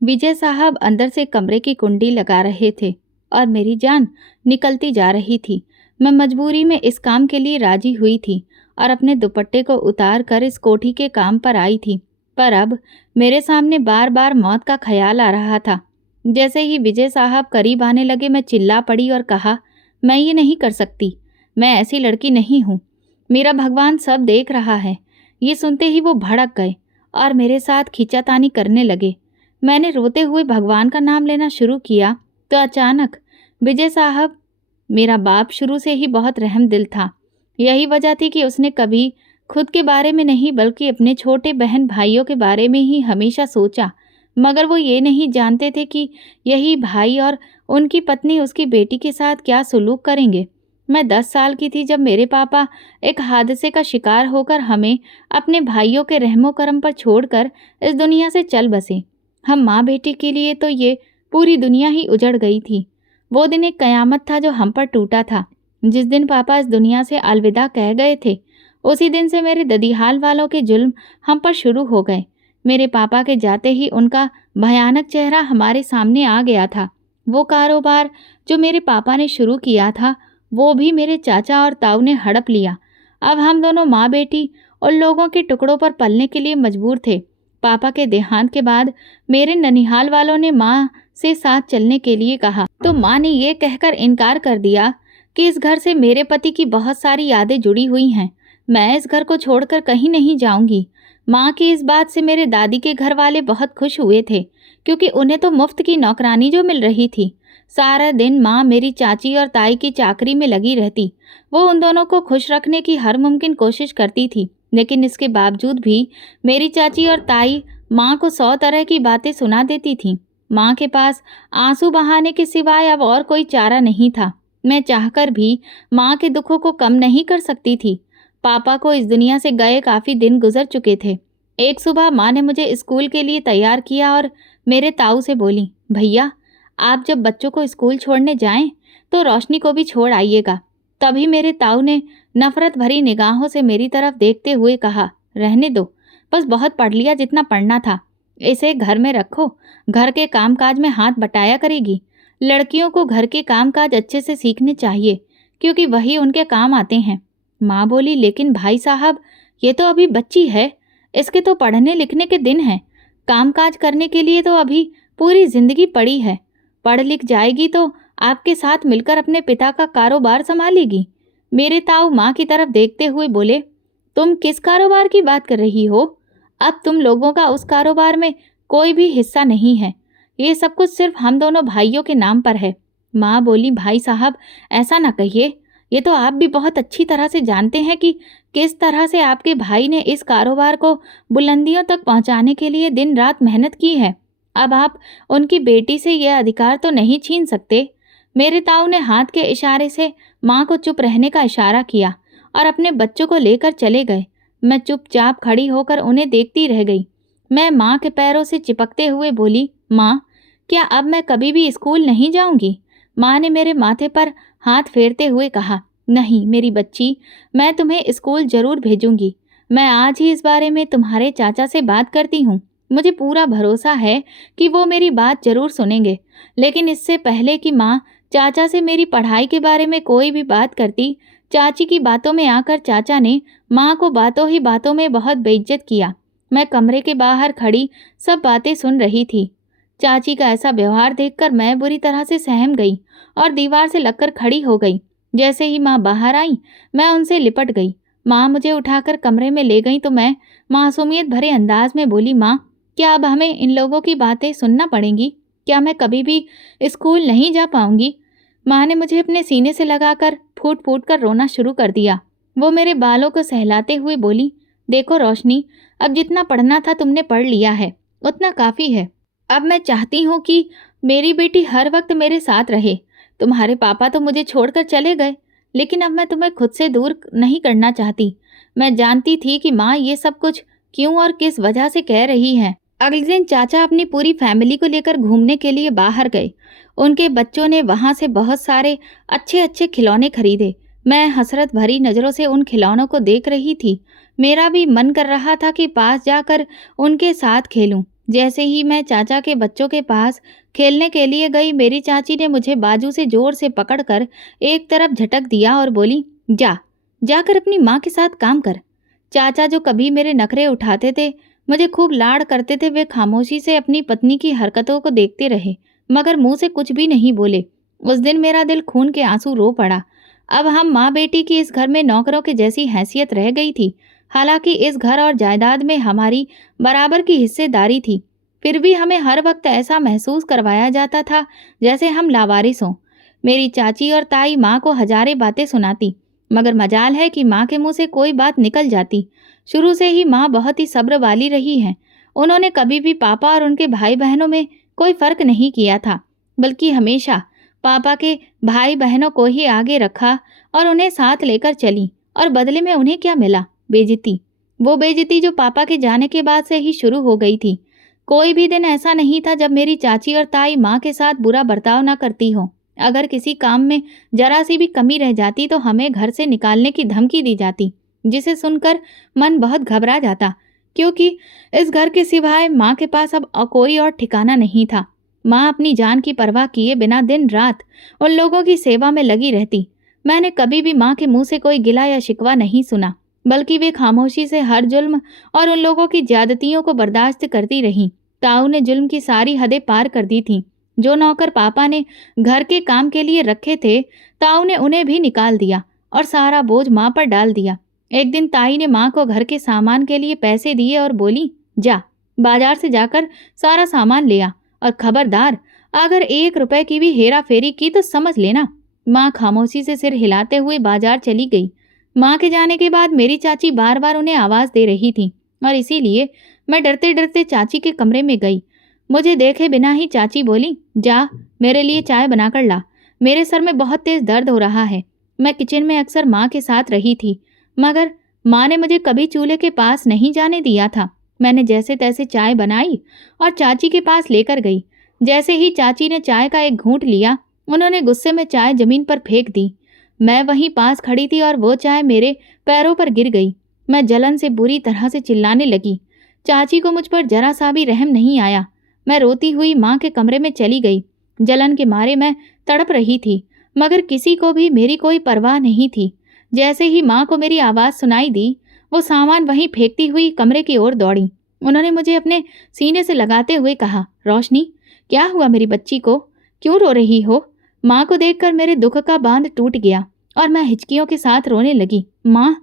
विजय साहब अंदर से कमरे की कुंडी लगा रहे थे और मेरी जान निकलती जा रही थी। मैं मजबूरी में इस काम के लिए राजी हुई थी और अपने दुपट्टे को उतार कर इस कोठी के काम पर आई थी। पर अब मेरे सामने बार बार मौत का ख्याल आ रहा था। जैसे ही विजय साहब करीब आने लगे, मैं चिल्ला पड़ी और कहा, मैं ये नहीं कर सकती, मैं ऐसी लड़की नहीं हूँ, मेरा भगवान सब देख रहा है। ये सुनते ही वो भड़क गए और मेरे साथ खींचातानी करने लगे। मैंने रोते हुए भगवान का नाम लेना शुरू किया तो अचानक विजय साहब, मेरा बाप शुरू से ही बहुत रहम दिल था। यही वजह थी कि उसने कभी खुद के बारे में नहीं बल्कि अपने छोटे बहन भाइयों के बारे में ही हमेशा सोचा। मगर वो ये नहीं जानते थे कि यही भाई और उनकी पत्नी उसकी बेटी के साथ क्या सलूक करेंगे। मैं 10 साल की थी जब मेरे पापा एक हादसे का शिकार होकर हमें अपने भाइयों के रहमो करम पर छोड़कर इस दुनिया से चल बसे। हम माँ बेटी के लिए तो ये पूरी दुनिया ही उजड़ गई थी। वो दिन एक कयामत था जो हम पर टूटा था। जिस दिन पापा इस दुनिया से अलविदा कह गए थे, उसी दिन से मेरे ददिहाल वालों के जुल्म हम पर शुरू हो गए। मेरे पापा के जाते ही उनका भयानक चेहरा हमारे सामने आ गया था। वो कारोबार जो मेरे पापा ने शुरू किया था, वो भी मेरे चाचा और ताऊ ने हड़प लिया। अब हम दोनों माँ बेटी उन लोगों के टुकड़ों पर पलने के लिए मजबूर थे। पापा के देहांत के बाद मेरे ननिहाल वालों ने माँ से साथ चलने के लिए कहा, तो माँ ने ये कहकर इनकार कर दिया कि इस घर से मेरे पति की बहुत सारी यादें जुड़ी हुई हैं, मैं इस घर को छोड़कर कहीं नहीं जाऊंगी। माँ की इस बात से मेरे दादी के घर वाले बहुत खुश हुए थे, क्योंकि उन्हें तो मुफ्त की नौकरानी जो मिल रही थी। सारा दिन माँ मेरी चाची और ताई की चाकरी में लगी रहती। वो उन दोनों को खुश रखने की हर मुमकिन कोशिश करती थी, लेकिन इसके बावजूद भी मेरी चाची और ताई माँ को 100 तरह की बातें सुना देती थीं। माँ के पास आंसू बहाने के सिवाय अब और कोई चारा नहीं था। मैं चाहकर भी माँ के दुखों को कम नहीं कर सकती थी। पापा को इस दुनिया से गए काफ़ी दिन गुजर चुके थे। एक सुबह माँ ने मुझे स्कूल के लिए तैयार किया और मेरे ताऊ से बोली, भैया आप जब बच्चों को स्कूल छोड़ने जाएं तो रोशनी को भी छोड़ आइएगा। तभी मेरे ताऊ ने नफरत भरी निगाहों से मेरी तरफ देखते हुए कहा, रहने दो, बस बहुत पढ़ लिया जितना पढ़ना था, इसे घर में रखो, घर के कामकाज में हाथ बटाया करेगी। लड़कियों को घर के कामकाज अच्छे से सीखने चाहिए, क्योंकि वही उनके काम आते हैं। माँ बोली, लेकिन भाई साहब ये तो अभी बच्ची है, इसके तो पढ़ने लिखने के दिन हैं, कामकाज करने के लिए तो अभी पूरी जिंदगी पड़ी है। पढ़ लिख जाएगी तो आपके साथ मिलकर अपने पिता का कारोबार संभालेगी। मेरे ताऊ माँ की तरफ देखते हुए बोले, तुम किस कारोबार की बात कर रही हो? अब तुम लोगों का उस कारोबार में कोई भी हिस्सा नहीं है। ये सब कुछ सिर्फ हम दोनों भाइयों के नाम पर है। माँ बोली, भाई साहब ऐसा ना कहिए, ये तो आप भी बहुत अच्छी तरह से जानते हैं कि किस तरह से आपके भाई ने इस कारोबार को बुलंदियों तक पहुंचाने के लिए दिन रात मेहनत की है। अब आप उनकी बेटी से यह अधिकार तो नहीं छीन सकते। मेरे ताऊ ने हाथ के इशारे से माँ को चुप रहने का इशारा किया और अपने बच्चों को लेकर चले गए। मैं चुपचाप खड़ी होकर उन्हें देखती रह गई। मैं माँ के पैरों से चिपकते हुए बोली, माँ क्या अब मैं कभी भी स्कूल नहीं जाऊंगी? माँ ने मेरे माथे पर हाथ फेरते हुए कहा, नहीं मेरी बच्ची, मैं तुम्हें स्कूल जरूर भेजूंगी। मैं आज ही इस बारे में तुम्हारे चाचा से बात करती हूँ। मुझे पूरा भरोसा है कि वो मेरी बात जरूर सुनेंगे। लेकिन इससे पहले कि माँ चाचा से मेरी पढ़ाई के बारे में कोई भी बात करती, चाची की बातों में आकर चाचा ने माँ को बातों ही बातों में बहुत बेइज्जत किया। मैं कमरे के बाहर खड़ी सब बातें सुन रही थी। चाची का ऐसा व्यवहार देखकर मैं बुरी तरह से सहम गई और दीवार से लगकर खड़ी हो गई। जैसे ही माँ बाहर आई, मैं उनसे लिपट गई। माँ मुझे उठाकर कमरे में ले गई तो मैं मासूमियत भरे अंदाज में बोली, माँ क्या अब हमें इन लोगों की बातें सुनना पड़ेंगी? क्या मैं कभी भी स्कूल नहीं जा पाऊंगी? माँ ने मुझे अपने सीने से लगाकर फूट फूट कर रोना शुरू कर दिया। वो मेरे बालों को सहलाते हुए बोली, देखो रोशनी, अब जितना पढ़ना था तुमने पढ़ लिया है, उतना काफ़ी है। अब मैं चाहती हूँ कि मेरी बेटी हर वक्त मेरे साथ रहे। तुम्हारे पापा तो मुझे छोड़कर चले गए, लेकिन अब मैं तुम्हें खुद से दूर नहीं करना चाहती। मैं जानती थी कि माँ ये सब कुछ क्यों और किस वजह से कह रही है। अगले दिन चाचा अपनी पूरी फैमिली को लेकर घूमने के लिए बाहर गए। उनके बच्चों ने वहाँ से बहुत सारे अच्छे अच्छे खिलौने खरीदे। मैं हसरत भरी नज़रों से उन खिलौनों को देख रही थी। मेरा भी मन कर रहा था कि पास जाकर उनके साथ खेलूं। जैसे ही मैं चाचा के बच्चों के पास खेलने के लिए गई, मेरी चाची ने मुझे बाजू से जोर से पकड़कर एक तरफ झटक दिया और बोली, जा, जाकर अपनी माँ के साथ काम कर। चाचा जो कभी मेरे नखरे उठाते थे, मुझे खूब लाड़ करते थे, वे खामोशी से अपनी पत्नी की हरकतों को देखते रहे, मगर मुंह से कुछ भी नहीं बोले। उस दिन मेरा दिल खून के आंसू रो पड़ा। अब हम माँ बेटी की इस घर में नौकरों की जैसी हैसियत रह गई थी। हालांकि इस घर और जायदाद में हमारी बराबर की हिस्सेदारी थी, फिर भी हमें हर वक्त ऐसा महसूस करवाया जाता था जैसे हम लावारिस हों। मेरी चाची और ताई माँ को हजारें बातें सुनाती, मगर मजाल है कि माँ के मुंह से कोई बात निकल जाती। शुरू से ही माँ बहुत ही सब्र वाली रही हैं। उन्होंने कभी भी पापा और उनके भाई बहनों में कोई फर्क नहीं किया था, बल्कि हमेशा पापा के भाई बहनों को ही आगे रखा और उन्हें साथ लेकर चली। और बदले में उन्हें क्या मिला? बेइज्जती। वो बेइज्जती जो पापा के जाने के बाद से ही शुरू हो गई थी। कोई भी दिन ऐसा नहीं था जब मेरी चाची और ताई माँ के साथ बुरा बर्ताव ना करती हो। अगर किसी काम में जरा सी भी कमी रह जाती तो हमें घर से निकालने की धमकी दी जाती, जिसे सुनकर मन बहुत घबरा जाता, क्योंकि इस घर के सिवाय माँ के पास अब कोई और ठिकाना नहीं था। माँ अपनी जान की परवाह किए बिना दिन रात उन लोगों की सेवा में लगी रहती। मैंने कभी भी माँ के मुंह से कोई गिला या शिकवा नहीं सुना, बल्कि वे खामोशी से हर जुल्म और उन लोगों की ज्यादतियों को बर्दाश्त करती रहीं। ताऊ ने जुल्म की सारी हदें पार कर दी थीं। जो नौकर पापा ने घर के काम के लिए रखे थे, ताऊ ने उन्हें भी निकाल दिया और सारा बोझ माँ पर डाल दिया। एक दिन ताई ने माँ को घर के सामान के लिए पैसे दिए और बोली, जा, बाजार से जाकर सारा सामान ले आ, और खबरदार, अगर 1 रुपए की भी हेरा फेरी की तो समझ लेना। माँ खामोशी से सिर हिलाते हुए बाजार चली गई। माँ के जाने के बाद मेरी चाची बार बार उन्हें आवाज दे रही थी, और इसीलिए मैं डरते डरते चाची के कमरे में गई। मुझे देखे बिना ही चाची बोली, जा, मेरे लिए चाय बनाकर ला, मेरे सर में बहुत तेज दर्द हो रहा है। मैं किचन में अक्सर माँ के साथ रही थी, मगर माँ ने मुझे कभी चूल्हे के पास नहीं जाने दिया था। मैंने जैसे तैसे चाय बनाई और चाची के पास लेकर गई। जैसे ही चाची ने चाय का एक घूंट लिया, उन्होंने गुस्से में चाय जमीन पर फेंक दी। मैं वहीं पास खड़ी थी और वो चाय मेरे पैरों पर गिर गई। मैं जलन से बुरी तरह से चिल्लाने लगी। चाची को मुझ पर जरा सा भी रहम नहीं आया। मैं रोती हुई माँ के कमरे में चली गई। जलन के मारे मैं तड़प रही थी, मगर किसी को भी मेरी कोई परवाह नहीं थी। जैसे ही माँ को मेरी आवाज़ सुनाई दी, वो सामान वहीं फेंकती हुई कमरे की ओर दौड़ी। उन्होंने मुझे अपने सीने से लगाते हुए कहा, रोशनी, क्या हुआ मेरी बच्ची को? क्यों रो रही हो? माँ को देखकर मेरे दुख का बांध टूट गया और मैं हिचकियों के साथ रोने लगी। माँ,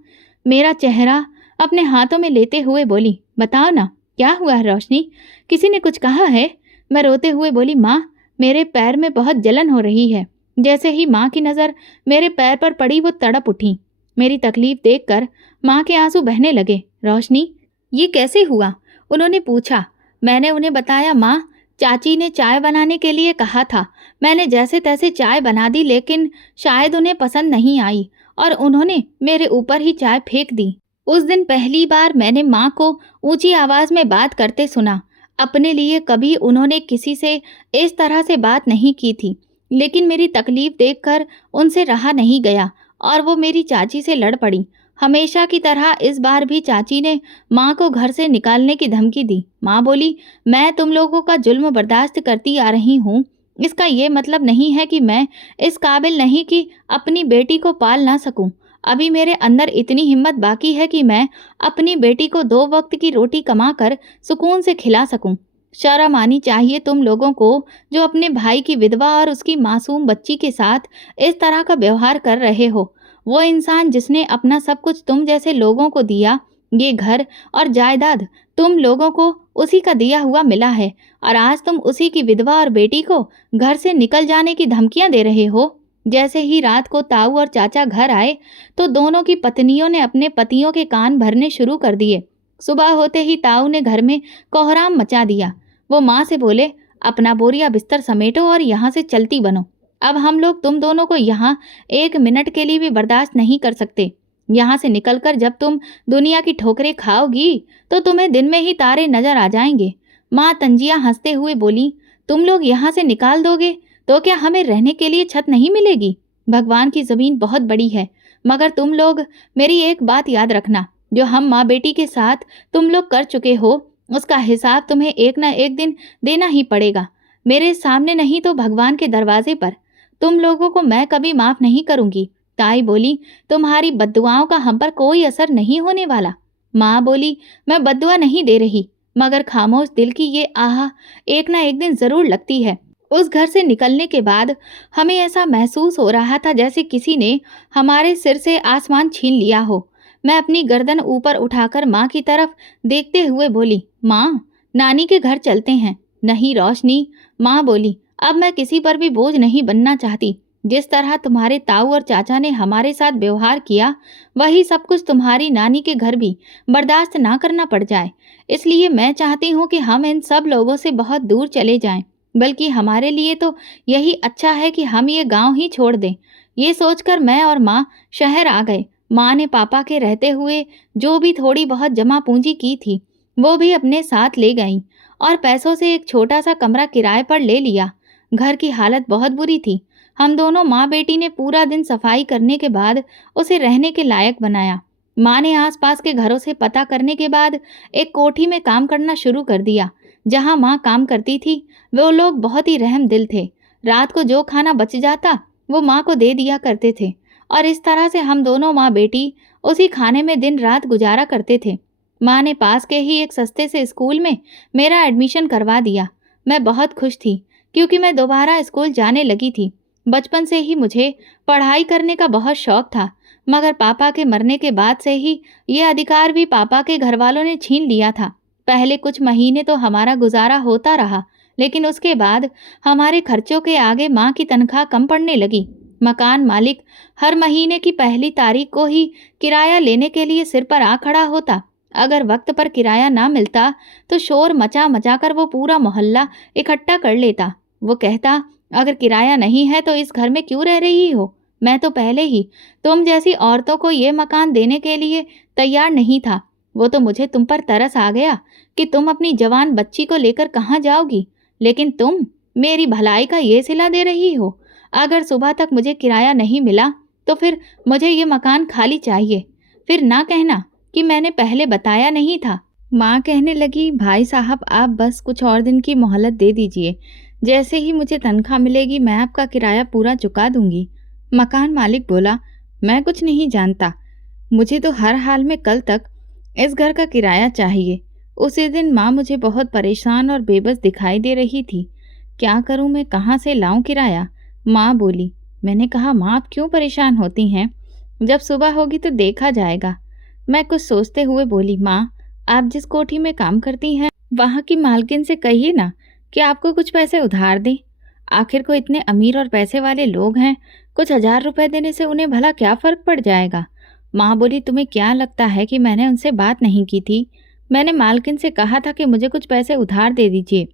मेरा चेहरा अपने हाथों में लेते हुए बोली, बताओ ना, क्या हुआ है रोशनी? किसी ने कुछ कहा है? मैं रोते हुए बोली, माँ, मेरे पैर में बहुत जलन हो रही है। जैसे ही माँ की नज़र मेरे पैर पर पड़ी, वो तड़प उठी। मेरी तकलीफ देखकर माँ के आंसू बहने लगे। रोशनी, ये कैसे हुआ? उन्होंने पूछा। मैंने उन्हें बताया, माँ, चाची ने चाय बनाने के लिए कहा था। मैंने जैसे तैसे चाय बना दी, लेकिन शायद उन्हें पसंद नहीं आई और उन्होंने मेरे ऊपर ही चाय फेंक दी। उस दिन पहली बार मैंने माँ को ऊंची आवाज़ में बात करते सुना। अपने लिए कभी उन्होंने किसी से इस तरह से बात नहीं की थी, लेकिन मेरी तकलीफ देखकर उनसे रहा नहीं गया और वो मेरी चाची से लड़ पड़ी। हमेशा की तरह इस बार भी चाची ने माँ को घर से निकालने की धमकी दी। माँ बोली, मैं तुम लोगों का जुल्म बर्दाश्त करती आ रही हूँ, इसका ये मतलब नहीं है कि मैं इस काबिल नहीं कि अपनी बेटी को पाल ना सकूं। अभी मेरे अंदर इतनी हिम्मत बाकी है कि मैं अपनी बेटी को 2 वक्त की रोटी कमाकर सुकून से खिला सकूं। शर्म आनी चाहिए तुम लोगों को, जो अपने भाई की विधवा और उसकी मासूम बच्ची के साथ इस तरह का व्यवहार कर रहे हो। वो इंसान जिसने अपना सब कुछ तुम जैसे लोगों को दिया, ये घर और जायदाद तुम लोगों को उसी का दिया हुआ मिला है, और आज तुम उसी की विधवा और बेटी को घर से निकल जाने की धमकियां दे रहे हो। जैसे ही रात को ताऊ और चाचा घर आए, तो दोनों की पत्नियों ने अपने पतियों के कान भरने शुरू कर दिए। सुबह होते ही ताऊ ने घर में कोहराम मचा दिया। वो माँ से बोले, अपना बोरिया बिस्तर समेटो और यहाँ से चलती बनो। अब हम लोग तुम दोनों को यहाँ 1 मिनट के लिए भी बर्दाश्त नहीं कर सकते। यहाँ से निकलकर जब तुम दुनिया की ठोकरें खाओगी, तो तुम्हें दिन में ही तारे नजर आ जाएंगे। माँ तंजिया हंसते हुए बोली, तुम लोग यहाँ से निकाल दोगे तो क्या हमें रहने के लिए छत नहीं मिलेगी? भगवान की ज़मीन बहुत बड़ी है, मगर तुम लोग मेरी एक बात याद रखना, जो हम माँ बेटी के साथ तुम लोग कर चुके हो, उसका हिसाब तुम्हें एक न एक दिन देना ही पड़ेगा। मेरे सामने नहीं तो भगवान के दरवाजे पर। तुम लोगों को मैं कभी माफ नहीं करूंगी। ताई बोली, तुम्हारी बद्दुआओं का हम पर कोई असर नहीं होने वाला। माँ बोली, मैं बद्दुआ नहीं दे रही, मगर खामोश दिल की ये आह एक ना एक दिन जरूर लगती है। उस घर से निकलने के बाद हमें ऐसा महसूस हो रहा था जैसे किसी ने हमारे सिर से आसमान छीन लिया हो। मैं अपनी गर्दन ऊपर उठाकर माँ की तरफ देखते हुए बोली, माँ, नानी के घर चलते हैं। नहीं रोशनी, माँ बोली, अब मैं किसी पर भी बोझ नहीं बनना चाहती। जिस तरह तुम्हारे ताऊ और चाचा ने हमारे साथ व्यवहार किया, वही सब कुछ तुम्हारी नानी के घर भी बर्दाश्त ना करना पड़ जाए। इसलिए मैं चाहती हूँ कि हम इन सब लोगों से बहुत दूर चले जाएं। बल्कि हमारे लिए तो यही अच्छा है कि हम ये गांव ही छोड़ दें। ये सोचकर मैं और माँ शहर आ गए। माँ ने पापा के रहते हुए जो भी थोड़ी बहुत जमा पूंजी की थी, वो भी अपने साथ ले गईं और पैसों से एक छोटा सा कमरा किराए पर ले लिया। घर की हालत बहुत बुरी थी। हम दोनों माँ बेटी ने पूरा दिन सफाई करने के बाद उसे रहने के लायक बनाया। माँ ने आसपास के घरों से पता करने के बाद एक कोठी में काम करना शुरू कर दिया। जहाँ माँ काम करती थी, वो लोग बहुत ही रहम दिल थे। रात को जो खाना बच जाता वो माँ को दे दिया करते थे और इस तरह से हम दोनों माँ बेटी उसी खाने में दिन रात गुजारा करते थे। माँ ने पास के ही एक सस्ते से स्कूल में मेरा एडमिशन करवा दिया। मैं बहुत खुश थी क्योंकि मैं दोबारा स्कूल जाने लगी थी। बचपन से ही मुझे पढ़ाई करने का बहुत शौक था, मगर पापा के मरने के बाद से ही ये अधिकार भी पापा के घर वालों ने छीन लिया था। पहले कुछ महीने तो हमारा गुजारा होता रहा, लेकिन उसके बाद हमारे खर्चों के आगे माँ की तनख्वाह कम पड़ने लगी। मकान मालिक हर महीने की पहली तारीख को ही किराया लेने के लिए सिर पर आ खड़ा होता। अगर वक्त पर किराया ना मिलता तो शोर मचा मचा कर वो पूरा मोहल्ला इकट्ठा कर लेता। वो कहता, अगर किराया नहीं है तो इस घर में क्यों रह रही हो? मैं तो पहले ही तुम जैसी औरतों को ये मकान देने के लिए तैयार नहीं था। वो तो मुझे तुम पर तरस आ गया कि तुम अपनी जवान बच्ची को लेकर कहाँ जाओगी, लेकिन तुम मेरी भलाई का ये सिला दे रही हो। अगर सुबह तक मुझे किराया नहीं मिला तो फिर मुझे ये मकान खाली चाहिए। फिर ना कहना कि मैंने पहले बताया नहीं था। माँ कहने लगी, भाई साहब आप बस कुछ और दिन की मोहलत दे दीजिए। जैसे ही मुझे तनख्वाह मिलेगी मैं आपका किराया पूरा चुका दूंगी। मकान मालिक बोला, मैं कुछ नहीं जानता, मुझे तो हर हाल में कल तक इस घर का किराया चाहिए। उसी दिन माँ मुझे बहुत परेशान और बेबस दिखाई दे रही थी। क्या करूँ मैं, कहाँ से लाऊं किराया? माँ बोली। मैंने कहा, माँ आप क्यों परेशान होती हैं? जब सुबह होगी तो देखा जाएगा। मैं कुछ सोचते हुए बोली, माँ आप जिस कोठी में काम करती हैं वहाँ की मालकिन से कहिए ना कि आपको कुछ पैसे उधार दें। आखिर को इतने अमीर और पैसे वाले लोग हैं, कुछ 1000 रुपए देने से उन्हें भला क्या फ़र्क पड़ जाएगा। माँ बोली, तुम्हें क्या लगता है कि मैंने उनसे बात नहीं की थी? मैंने मालकिन से कहा था कि मुझे कुछ पैसे उधार दे दीजिए,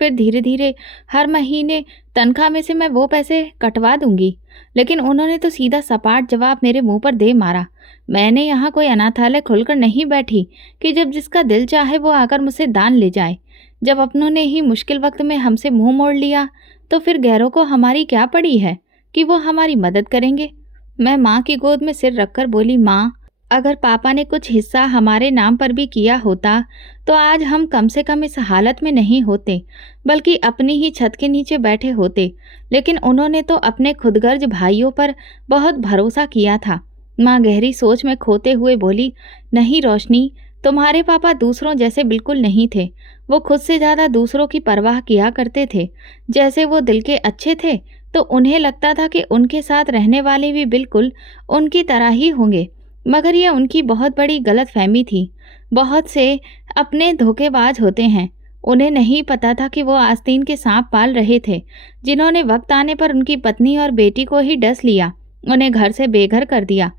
फिर धीरे धीरे हर महीने तनख्वाह में से मैं वो पैसे कटवा दूंगी। लेकिन उन्होंने तो सीधा सपाट जवाब मेरे मुंह पर दे मारा। मैंने यहाँ कोई अनाथालय खुलकर नहीं बैठी कि जब जिसका दिल चाहे वो आकर मुझसे दान ले जाए। जब अपनों ने ही मुश्किल वक्त में हमसे मुंह मोड़ लिया तो फिर गैरों को हमारी क्या पड़ी है कि वो हमारी मदद करेंगे। मैं माँ की गोद में सिर रखकर बोली, माँ अगर पापा ने कुछ हिस्सा हमारे नाम पर भी किया होता तो आज हम कम से कम इस हालत में नहीं होते, बल्कि अपनी ही छत के नीचे बैठे होते। लेकिन उन्होंने तो अपने खुदगर्ज भाइयों पर बहुत भरोसा किया था। माँ गहरी सोच में खोते हुए बोली, नहीं रोशनी, तुम्हारे पापा दूसरों जैसे बिल्कुल नहीं थे। वो खुद से ज़्यादा दूसरों की परवाह किया करते थे। जैसे वो दिल के अच्छे थे तो उन्हें लगता था कि उनके साथ रहने वाले भी बिल्कुल उनकी तरह ही होंगे, मगर यह उनकी बहुत बड़ी गलतफहमी थी। बहुत से अपने धोखेबाज होते हैं। उन्हें नहीं पता था कि वो आस्तीन के सांप पाल रहे थे, जिन्होंने वक्त आने पर उनकी पत्नी और बेटी को ही डस लिया, उन्हें घर से बेघर कर दिया।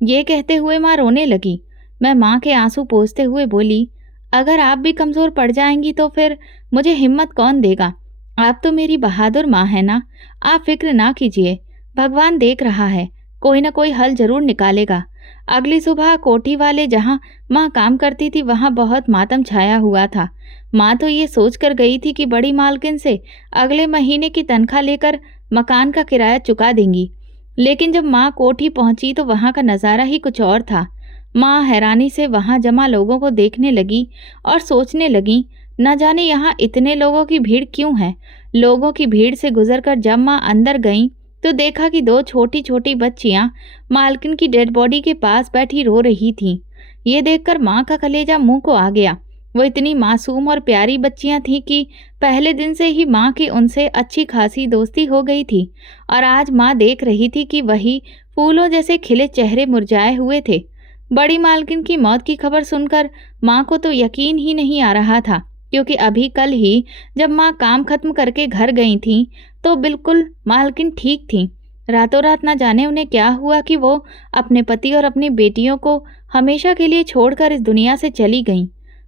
ये कहते हुए माँ रोने लगी। मैं माँ के आंसू पोंछते हुए बोली, अगर आप भी कमज़ोर पड़ जाएंगी तो फिर मुझे हिम्मत कौन देगा? आप तो मेरी बहादुर माँ है ना। आप फिक्र ना कीजिए, भगवान देख रहा है, कोई ना कोई हल जरूर निकालेगा। अगली सुबह कोठी वाले जहाँ माँ काम करती थी वहाँ बहुत मातम छाया हुआ था। माँ तो ये सोच कर गई थी कि बड़ी मालकिन से अगले महीने की तनख्वाह लेकर मकान का किराया चुका देंगी। लेकिन जब माँ कोठी पहुँची तो वहाँ का नज़ारा ही कुछ और था। माँ हैरानी से वहां जमा लोगों को देखने लगी और सोचने लगी, न जाने यहाँ इतने लोगों की भीड़ क्यों है। लोगों की भीड़ से गुजरकर जब माँ अंदर गईं तो देखा कि दो छोटी छोटी बच्चियां मालकिन की डेड बॉडी के पास बैठी रो रही थीं। ये देखकर माँ का कलेजा मुंह को आ गया। वो इतनी मासूम और प्यारी बच्चियां थीं कि पहले दिन से ही माँ की उनसे अच्छी खासी दोस्ती हो गई थी और आज माँ देख रही थी कि वही फूलों जैसे खिले चेहरे मुरझाए हुए थे। बड़ी मालकिन की मौत की खबर सुनकर माँ को तो यकीन ही नहीं आ रहा था, क्योंकि अभी कल ही जब माँ काम खत्म करके घर गई थीं तो बिल्कुल मालकिन ठीक थीं। रातों रात ना जाने उन्हें क्या हुआ कि वो अपने पति और अपनी बेटियों को हमेशा के लिए छोड़कर इस दुनिया से चली गईं।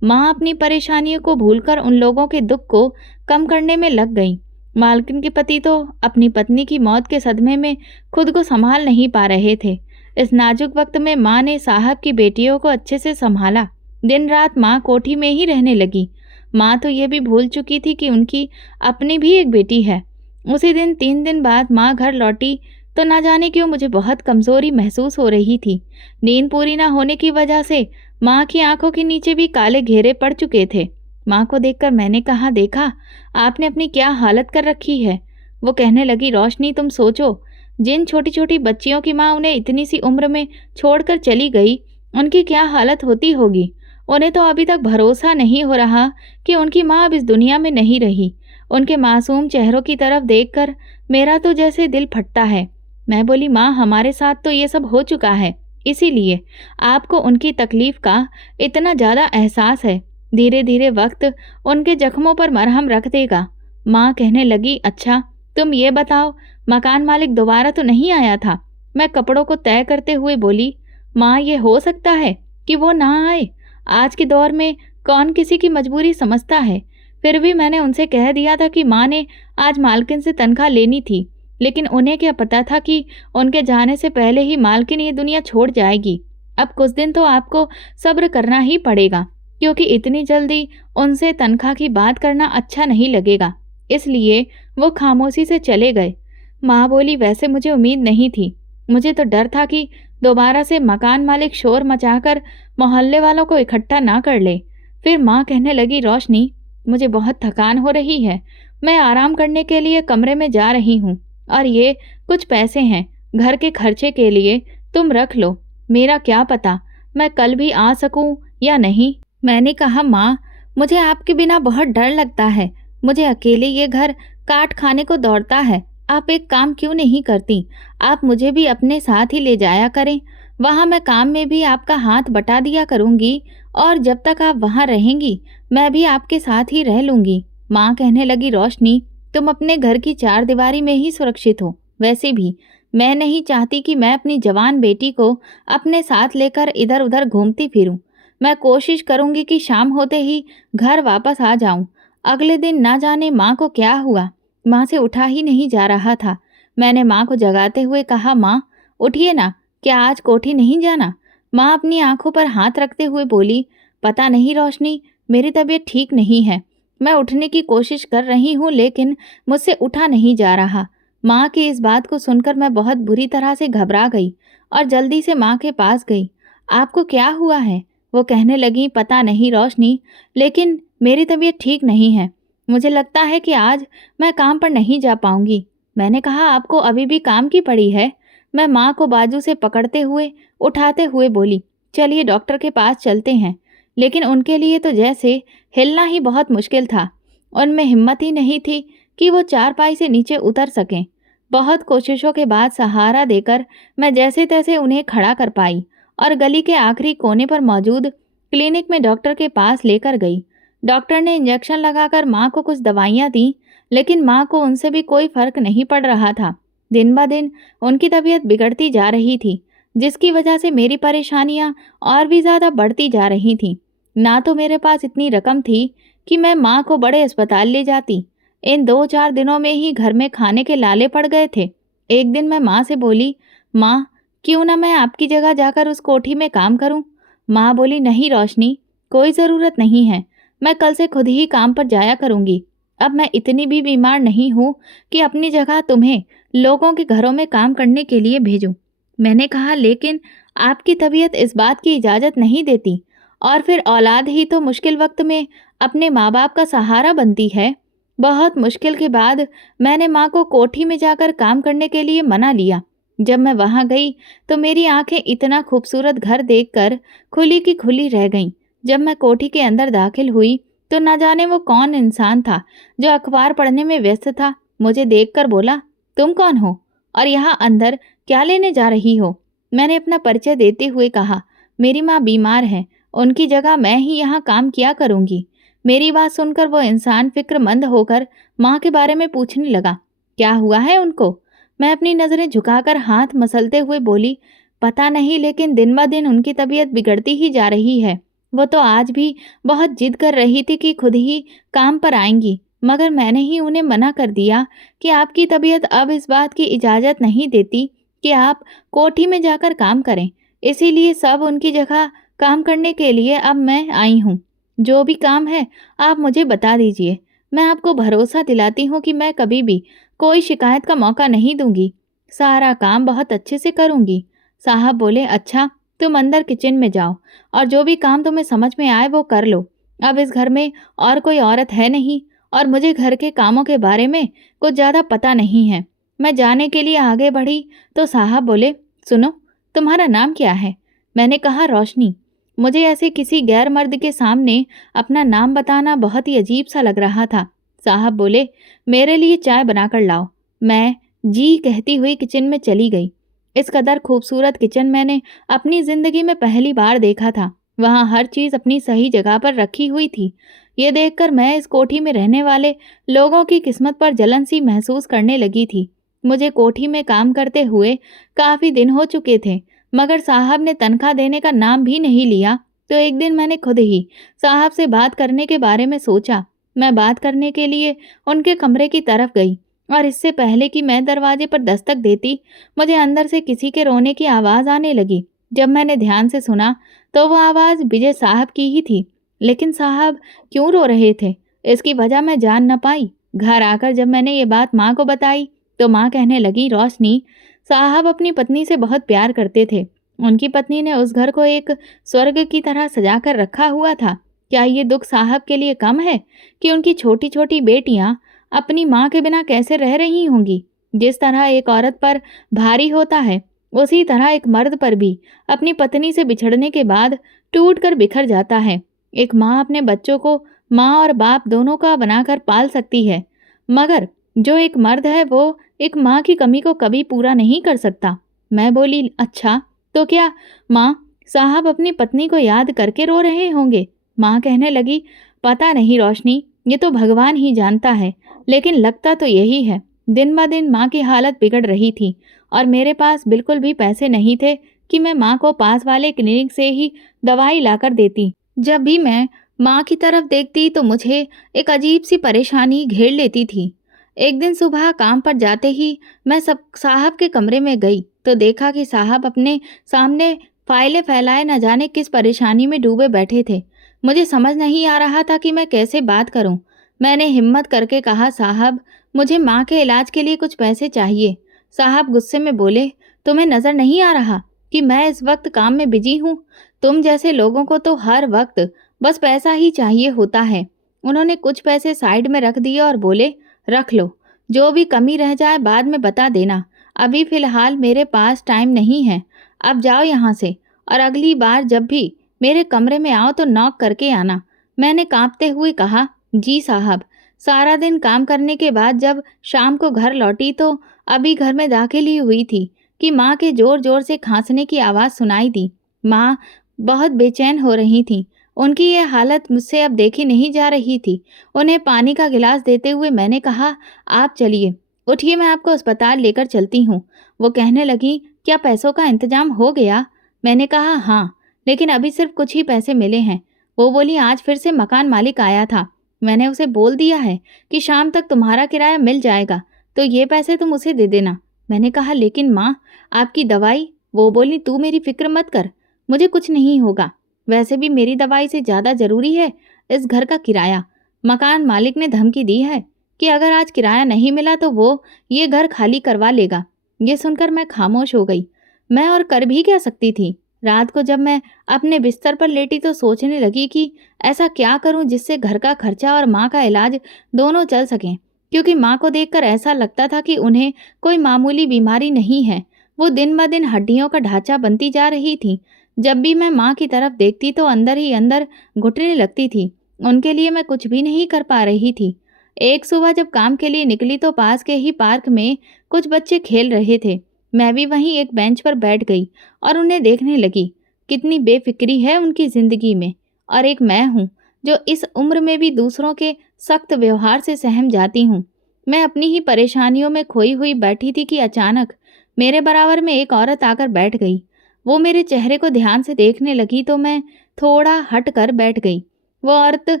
माँ अपनी परेशानियों को भूलकर उन लोगों के दुख को कम करने में लग गईं। मालकिन के पति तो अपनी पत्नी की मौत के सदमे में खुद को संभाल नहीं पा रहे थे। इस नाजुक वक्त में माँ ने साहब की बेटियों को अच्छे से संभाला। दिन रात माँ कोठी में ही रहने लगी। माँ तो ये भी भूल चुकी थी कि उनकी अपनी भी एक बेटी है। उसी दिन 3 दिन बाद माँ घर लौटी तो ना जाने क्यों मुझे बहुत कमजोरी महसूस हो रही थी। नींद पूरी ना होने की वजह से माँ की आंखों के नीचे भी काले घेरे पड़ चुके थे। माँ को देखकर मैंने कहा, देखा आपने अपनी क्या हालत कर रखी है। वो कहने लगी, रोशनी तुम सोचो, जिन छोटी छोटी बच्चियों की माँ उन्हें इतनी सी उम्र में छोड़कर चली गई, उनकी क्या हालत होती होगी। उन्हें तो अभी तक भरोसा नहीं हो रहा कि उनकी माँ अब इस दुनिया में नहीं रही। उनके मासूम चेहरों की तरफ देखकर मेरा तो जैसे दिल फटता है। मैं बोली, माँ हमारे साथ तो ये सब हो चुका है, इसीलिए आपको उनकी तकलीफ का इतना ज़्यादा एहसास है। धीरे धीरे वक्त उनके जख्मों पर मरहम रख देगा। माँ कहने लगी, अच्छा तुम ये बताओ, मकान मालिक दोबारा तो नहीं आया था। मैं कपड़ों को तय करते हुए बोली, माँ ये हो सकता है कि वो ना आए। आज के दौर में कौन किसी की मजबूरी समझता है। फिर भी मैंने उनसे कह दिया था कि माँ ने आज मालकिन से तनख्वाह लेनी थी, लेकिन उन्हें क्या पता था कि उनके जाने से पहले ही मालकिन ये दुनिया छोड़ जाएगी। अब कुछ दिन तो आपको सब्र करना ही पड़ेगा, क्योंकि इतनी जल्दी उनसे तनख्वाह की बात करना अच्छा नहीं लगेगा। इसलिए वो खामोशी से चले गए। माँ बोली, वैसे मुझे उम्मीद नहीं थी। मुझे तो डर था कि दोबारा से मकान मालिक शोर मचाकर मोहल्ले वालों को इकट्ठा ना कर ले। फिर माँ कहने लगी, रोशनी मुझे बहुत थकान हो रही है, मैं आराम करने के लिए कमरे में जा रही हूँ और ये कुछ पैसे हैं घर के खर्चे के लिए, तुम रख लो। मेरा क्या पता मैं कल भी आ सकूं या नहीं। मैंने कहा, माँ मुझे आपके बिना बहुत डर लगता है। मुझे अकेले ये घर काट खाने को दौड़ता है। आप एक काम क्यों नहीं करती, आप मुझे भी अपने साथ ही ले जाया करें। वहाँ मैं काम में भी आपका हाथ बटा दिया करूँगी और जब तक आप वहाँ रहेंगी मैं भी आपके साथ ही रह लूँगी। माँ कहने लगी, रोशनी तुम अपने घर की चार दीवारी में ही सुरक्षित हो। वैसे भी मैं नहीं चाहती कि मैं अपनी जवान बेटी को अपने साथ लेकर इधर उधर घूमती फिरूं। मैं कोशिश करूंगी कि शाम होते ही घर वापस आ जाऊं। अगले दिन ना जाने माँ को क्या हुआ, माँ से उठा ही नहीं जा रहा था। मैंने माँ को जगाते हुए कहा, माँ उठिए ना, क्या आज कोठी नहीं जाना। माँ अपनी आंखों पर हाथ रखते हुए बोली, पता नहीं रोशनी, मेरी तबीयत ठीक नहीं है। मैं उठने की कोशिश कर रही हूँ लेकिन मुझसे उठा नहीं जा रहा। माँ की इस बात को सुनकर मैं बहुत बुरी तरह से घबरा गई और जल्दी से माँ के पास गई। आपको क्या हुआ है? वो कहने लगी, पता नहीं रोशनी, लेकिन मेरी तबीयत ठीक नहीं है। मुझे लगता है कि आज मैं काम पर नहीं जा पाऊंगी। मैंने कहा, आपको अभी भी काम की पड़ी है। मैं माँ को बाजू से पकड़ते हुए उठाते हुए बोली, चलिए डॉक्टर के पास चलते हैं। लेकिन उनके लिए तो जैसे हिलना ही बहुत मुश्किल था। उनमें हिम्मत ही नहीं थी कि वो चारपाई से नीचे उतर सकें। बहुत कोशिशों के बाद सहारा देकर मैं जैसे तैसे उन्हें खड़ा कर पाई और गली के आखिरी कोने पर मौजूद क्लिनिक में डॉक्टर के पास लेकर गई। डॉक्टर ने इंजेक्शन लगाकर माँ को कुछ दवाइयाँ दी, लेकिन माँ को उनसे भी कोई फर्क नहीं पड़ रहा था। दिन ब दिन उनकी तबीयत बिगड़ती जा रही थी, जिसकी वजह से मेरी परेशानियाँ और भी ज़्यादा बढ़ती जा रही थीं। ना तो मेरे पास इतनी रकम थी कि मैं माँ को बड़े अस्पताल ले जाती। इन 2-4 दिनों में ही घर में खाने के लाले पड़ गए थे। एक दिन मैं माँ से बोली, माँ क्यों ना मैं आपकी जगह जाकर उस कोठी में काम करूं। माँ बोली, नहीं रोशनी, कोई ज़रूरत नहीं है, मैं कल से खुद ही काम पर जाया करूंगी। अब मैं इतनी भी बीमार नहीं हूँ कि अपनी जगह तुम्हें लोगों के घरों में काम करने के लिए भेजूं। मैंने कहा, लेकिन आपकी तबीयत इस बात की इजाज़त नहीं देती, और फिर औलाद ही तो मुश्किल वक़्त में अपने माँ-बाप का सहारा बनती है। बहुत मुश्किल के बाद मैंने माँ को कोठी में जाकर काम करने के लिए मना लिया। जब मैं वहाँ गई तो मेरी आँखें इतना खूबसूरत घर देखकर खुली की खुली रह गईं। जब मैं कोठी के अंदर दाखिल हुई तो न जाने वो कौन इंसान था जो अखबार पढ़ने में व्यस्त था। मुझे देखकर बोला, तुम कौन हो और यहाँ अंदर क्या लेने जा रही हो? मैंने अपना परिचय देते हुए कहा, मेरी माँ बीमार है, उनकी जगह मैं ही यहाँ काम किया करूँगी। मेरी बात सुनकर वो इंसान फिक्रमंद होकर माँ के बारे में पूछने लगा, क्या हुआ है उनको? मैं अपनी नज़रें झुकाकर हाथ मसलते हुए बोली, पता नहीं, लेकिन दिन ब दिन उनकी तबीयत बिगड़ती ही जा रही है। वो तो आज भी बहुत जिद कर रही थी कि खुद ही काम पर आएंगी, मगर मैंने ही उन्हें मना कर दिया कि आपकी तबीयत अब इस बात की इजाज़त नहीं देती कि आप कोठी में जाकर काम करें। इसीलिए सब उनकी जगह काम करने के लिए अब मैं आई हूँ। जो भी काम है आप मुझे बता दीजिए। मैं आपको भरोसा दिलाती हूँ कि मैं कभी भी कोई शिकायत का मौका नहीं दूंगी। सारा काम बहुत अच्छे से करूंगी। साहब बोले, अच्छा, तुम अंदर किचन में जाओ और जो भी काम तुम्हें समझ में आए वो कर लो। अब इस घर में और कोई औरत है नहीं और मुझे घर के कामों के बारे में कुछ ज़्यादा पता नहीं है। मैं जाने के लिए आगे बढ़ी तो साहब बोले, सुनो, तुम्हारा नाम क्या है? मैंने कहा, रोशनी। मुझे ऐसे किसी गैर मर्द के सामने अपना नाम बताना बहुत ही अजीब सा लग रहा था। साहब बोले, मेरे लिए चाय बनाकर लाओ। मैं जी कहती हुई किचन में चली गई। इस कदर खूबसूरत किचन मैंने अपनी ज़िंदगी में पहली बार देखा था। वहाँ हर चीज़ अपनी सही जगह पर रखी हुई थी। ये देखकर मैं इस कोठी में रहने वाले लोगों की किस्मत पर जलन सी महसूस करने लगी थी। मुझे कोठी में काम करते हुए काफ़ी दिन हो चुके थे, मगर साहब ने तनख्वाह देने का नाम भी नहीं लिया। तो एक दिन मैंने खुद ही साहब से बात करने के बारे में सोचा। मैं बात करने के लिए उनके कमरे की तरफ गई और इससे पहले कि मैं दरवाजे पर दस्तक देती, मुझे अंदर से किसी के रोने की आवाज़ आने लगी। जब मैंने ध्यान से सुना तो वो आवाज़ विजय साहब की ही थी। लेकिन साहब क्यों रो रहे थे, इसकी वजह मैं जान न पाई। घर आकर जब मैंने ये बात माँ को बताई तो माँ कहने लगी, रोशनी, साहब अपनी पत्नी से बहुत प्यार करते थे। उनकी पत्नी ने उस घर को एक स्वर्ग की तरह सजा कर रखा हुआ था। क्या ये दुख साहब के लिए कम है कि उनकी छोटी छोटी बेटियां अपनी माँ के बिना कैसे रह रही होंगी? जिस तरह एक औरत पर भारी होता है, उसी तरह एक मर्द पर भी अपनी पत्नी से बिछड़ने के बाद टूट कर बिखर जाता है। एक माँ अपने बच्चों को माँ और बाप दोनों का बनाकर पाल सकती है, मगर जो एक मर्द है वो एक माँ की कमी को कभी पूरा नहीं कर सकता। मैं बोली, अच्छा, तो क्या माँ, साहब अपनी पत्नी को याद करके रो रहे होंगे? माँ कहने लगी, पता नहीं रोशनी, ये तो भगवान ही जानता है, लेकिन लगता तो यही है। दिन ब दिन माँ की हालत बिगड़ रही थी और मेरे पास बिल्कुल भी पैसे नहीं थे कि मैं माँ को पास वाले क्लिनिक से ही दवाई लाकर देती। जब भी मैं माँ की तरफ देखती तो मुझे एक अजीब सी परेशानी घेर लेती थी। एक दिन सुबह काम पर जाते ही मैं सब साहब के कमरे में गई तो देखा कि साहब अपने सामने फाइलें फैलाए न जाने किस परेशानी में डूबे बैठे थे। मुझे समझ नहीं आ रहा था कि मैं कैसे बात करूं। मैंने हिम्मत करके कहा, साहब, मुझे माँ के इलाज के लिए कुछ पैसे चाहिए। साहब गुस्से में बोले, तुम्हें नज़र नहीं आ रहा कि मैं इस वक्त काम में बिजी हूँ? तुम जैसे लोगों को तो हर वक्त बस पैसा ही चाहिए होता है। उन्होंने कुछ पैसे साइड में रख दिए और बोले, रख लो, जो भी कमी रह जाए बाद में बता देना। अभी फ़िलहाल मेरे पास टाइम नहीं है। अब जाओ यहाँ से, और अगली बार जब भी मेरे कमरे में आओ तो नॉक करके आना। मैंने कांपते हुए कहा, जी साहब। सारा दिन काम करने के बाद जब शाम को घर लौटी तो अभी घर में दाखिल ही हुई थी कि माँ के ज़ोर ज़ोर से खांसने की आवाज़ सुनाई दी। माँ बहुत बेचैन हो रही थीं। उनकी ये हालत मुझसे अब देखी नहीं जा रही थी। उन्हें पानी का गिलास देते हुए मैंने कहा, आप चलिए, उठिए, मैं आपको अस्पताल लेकर चलती हूँ। वो कहने लगी, क्या पैसों का इंतजाम हो गया? मैंने कहा, हाँ, लेकिन अभी सिर्फ कुछ ही पैसे मिले हैं। वो बोली, आज फिर से मकान मालिक आया था। मैंने उसे बोल दिया है कि शाम तक तुम्हारा किराया मिल जाएगा, तो ये पैसे तुम उसे दे देना। मैंने कहा, लेकिन माँ, आपकी दवाई? वो बोली, तू मेरी फिक्र मत कर, मुझे कुछ नहीं होगा। वैसे भी मेरी दवाई से ज़्यादा ज़रूरी है इस घर का किराया। मकान मालिक ने धमकी दी है कि अगर आज किराया नहीं मिला तो वो ये घर खाली करवा लेगा। ये सुनकर मैं खामोश हो गई। मैं और कर भी क्या सकती थी? रात को जब मैं अपने बिस्तर पर लेटी तो सोचने लगी कि ऐसा क्या करूं जिससे घर का खर्चा और माँ का इलाज दोनों चल सकें, क्योंकि माँ को देखकर ऐसा लगता था कि उन्हें कोई मामूली बीमारी नहीं है। वो दिन ब दिन हड्डियों का ढांचा बनती जा रही थी। जब भी मैं माँ की तरफ देखती तो अंदर ही अंदर घुटने लगती थी। उनके लिए मैं कुछ भी नहीं कर पा रही थी। एक सुबह जब काम के लिए निकली तो पास के ही पार्क में कुछ बच्चे खेल रहे थे। मैं भी वहीं एक बेंच पर बैठ गई और उन्हें देखने लगी। कितनी बेफिक्री है उनकी ज़िंदगी में, और एक मैं हूँ जो इस उम्र में भी दूसरों के सख्त व्यवहार से सहम जाती हूँ। मैं अपनी ही परेशानियों में खोई हुई बैठी थी कि अचानक मेरे बराबर में एक औरत आकर बैठ गई। वो मेरे चेहरे को ध्यान से देखने लगी तो मैं थोड़ा हट कर बैठ गई। वो औरत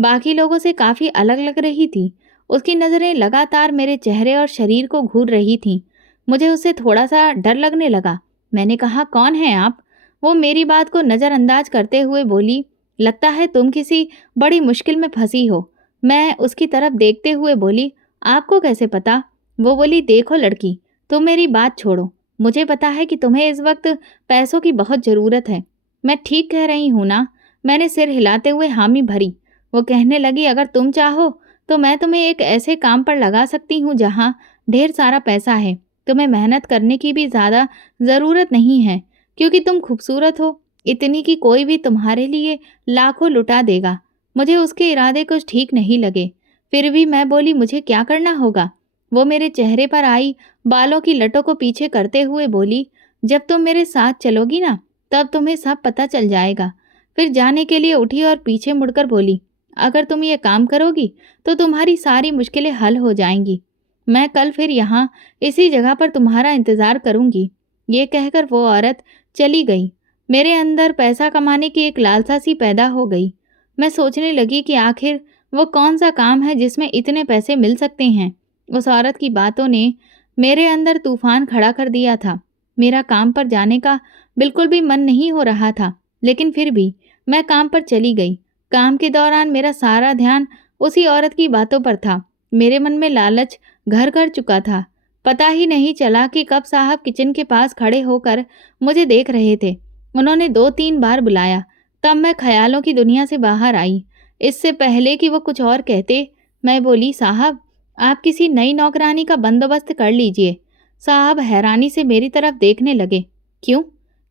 बाकी लोगों से काफ़ी अलग लग रही थी। उसकी नज़रें लगातार मेरे चेहरे और शरीर को घूर रही थीं। मुझे उससे थोड़ा-सा डर लगने लगा। मैंने कहा, "कौन हैं आप?" वो मेरी बात को नज़रअंदाज करते हुए बोली, "लगता है तुम किसी बड़ी मुश्किल में फंसी हो।" मैं उसकी तरफ देखते हुए बोली, "आपको कैसे पता?" वो बोली, "देखो लड़की, तुम मेरी बात छोड़ो। मुझे पता है कि तुम्हें इस वक्त पैसों की बहुत ज़रूरत है। मैं ठीक कह रही हूँ ना?" मैंने सिर हिलाते हुए हामी भरी। वो कहने लगी, "अगर तुम चाहो तो मैं तुम्हें एक ऐसे काम पर लगा सकती हूँ जहाँ ढेर सारा पैसा है। तुम्हें मेहनत करने की भी ज़्यादा ज़रूरत नहीं है, क्योंकि तुम खूबसूरत हो, इतनी कि कोई भी तुम्हारे लिए लाखों लुटा देगा।" मुझे उसके इरादे कुछ ठीक नहीं लगे। फिर भी मैं बोली, "मुझे क्या करना होगा?" वो मेरे चेहरे पर आई बालों की लटों को पीछे करते हुए बोली, "जब तुम मेरे साथ चलोगी ना, तब तुम्हें सब पता चल जाएगा।" फिर जाने के लिए उठी और पीछे मुड़कर बोली, "अगर तुम ये काम करोगी तो तुम्हारी सारी मुश्किलें हल हो जाएंगी। मैं कल फिर यहाँ इसी जगह पर तुम्हारा इंतज़ार करूँगी।" ये कहकर वो औरत चली गई। मेरे अंदर पैसा कमाने की एक लालसा सी पैदा हो गई। मैं सोचने लगी कि आखिर वो कौन सा काम है जिसमें इतने पैसे मिल सकते हैं। उस औरत की बातों ने मेरे अंदर तूफान खड़ा कर दिया था। मेरा काम पर जाने का बिल्कुल भी मन नहीं हो रहा था, लेकिन फिर भी मैं काम पर चली गई। काम के दौरान मेरा सारा ध्यान उसी औरत की बातों पर था। मेरे मन में लालच घर कर चुका था। पता ही नहीं चला कि कब साहब किचन के पास खड़े होकर मुझे देख रहे थे। उन्होंने 2-3 बार बुलाया, तब मैं ख्यालों की दुनिया से बाहर आई। इससे पहले कि वो कुछ और कहते, मैं बोली, "साहब, आप किसी नई नौकरानी का बंदोबस्त कर लीजिए।" साहब हैरानी से मेरी तरफ देखने लगे। "क्यों?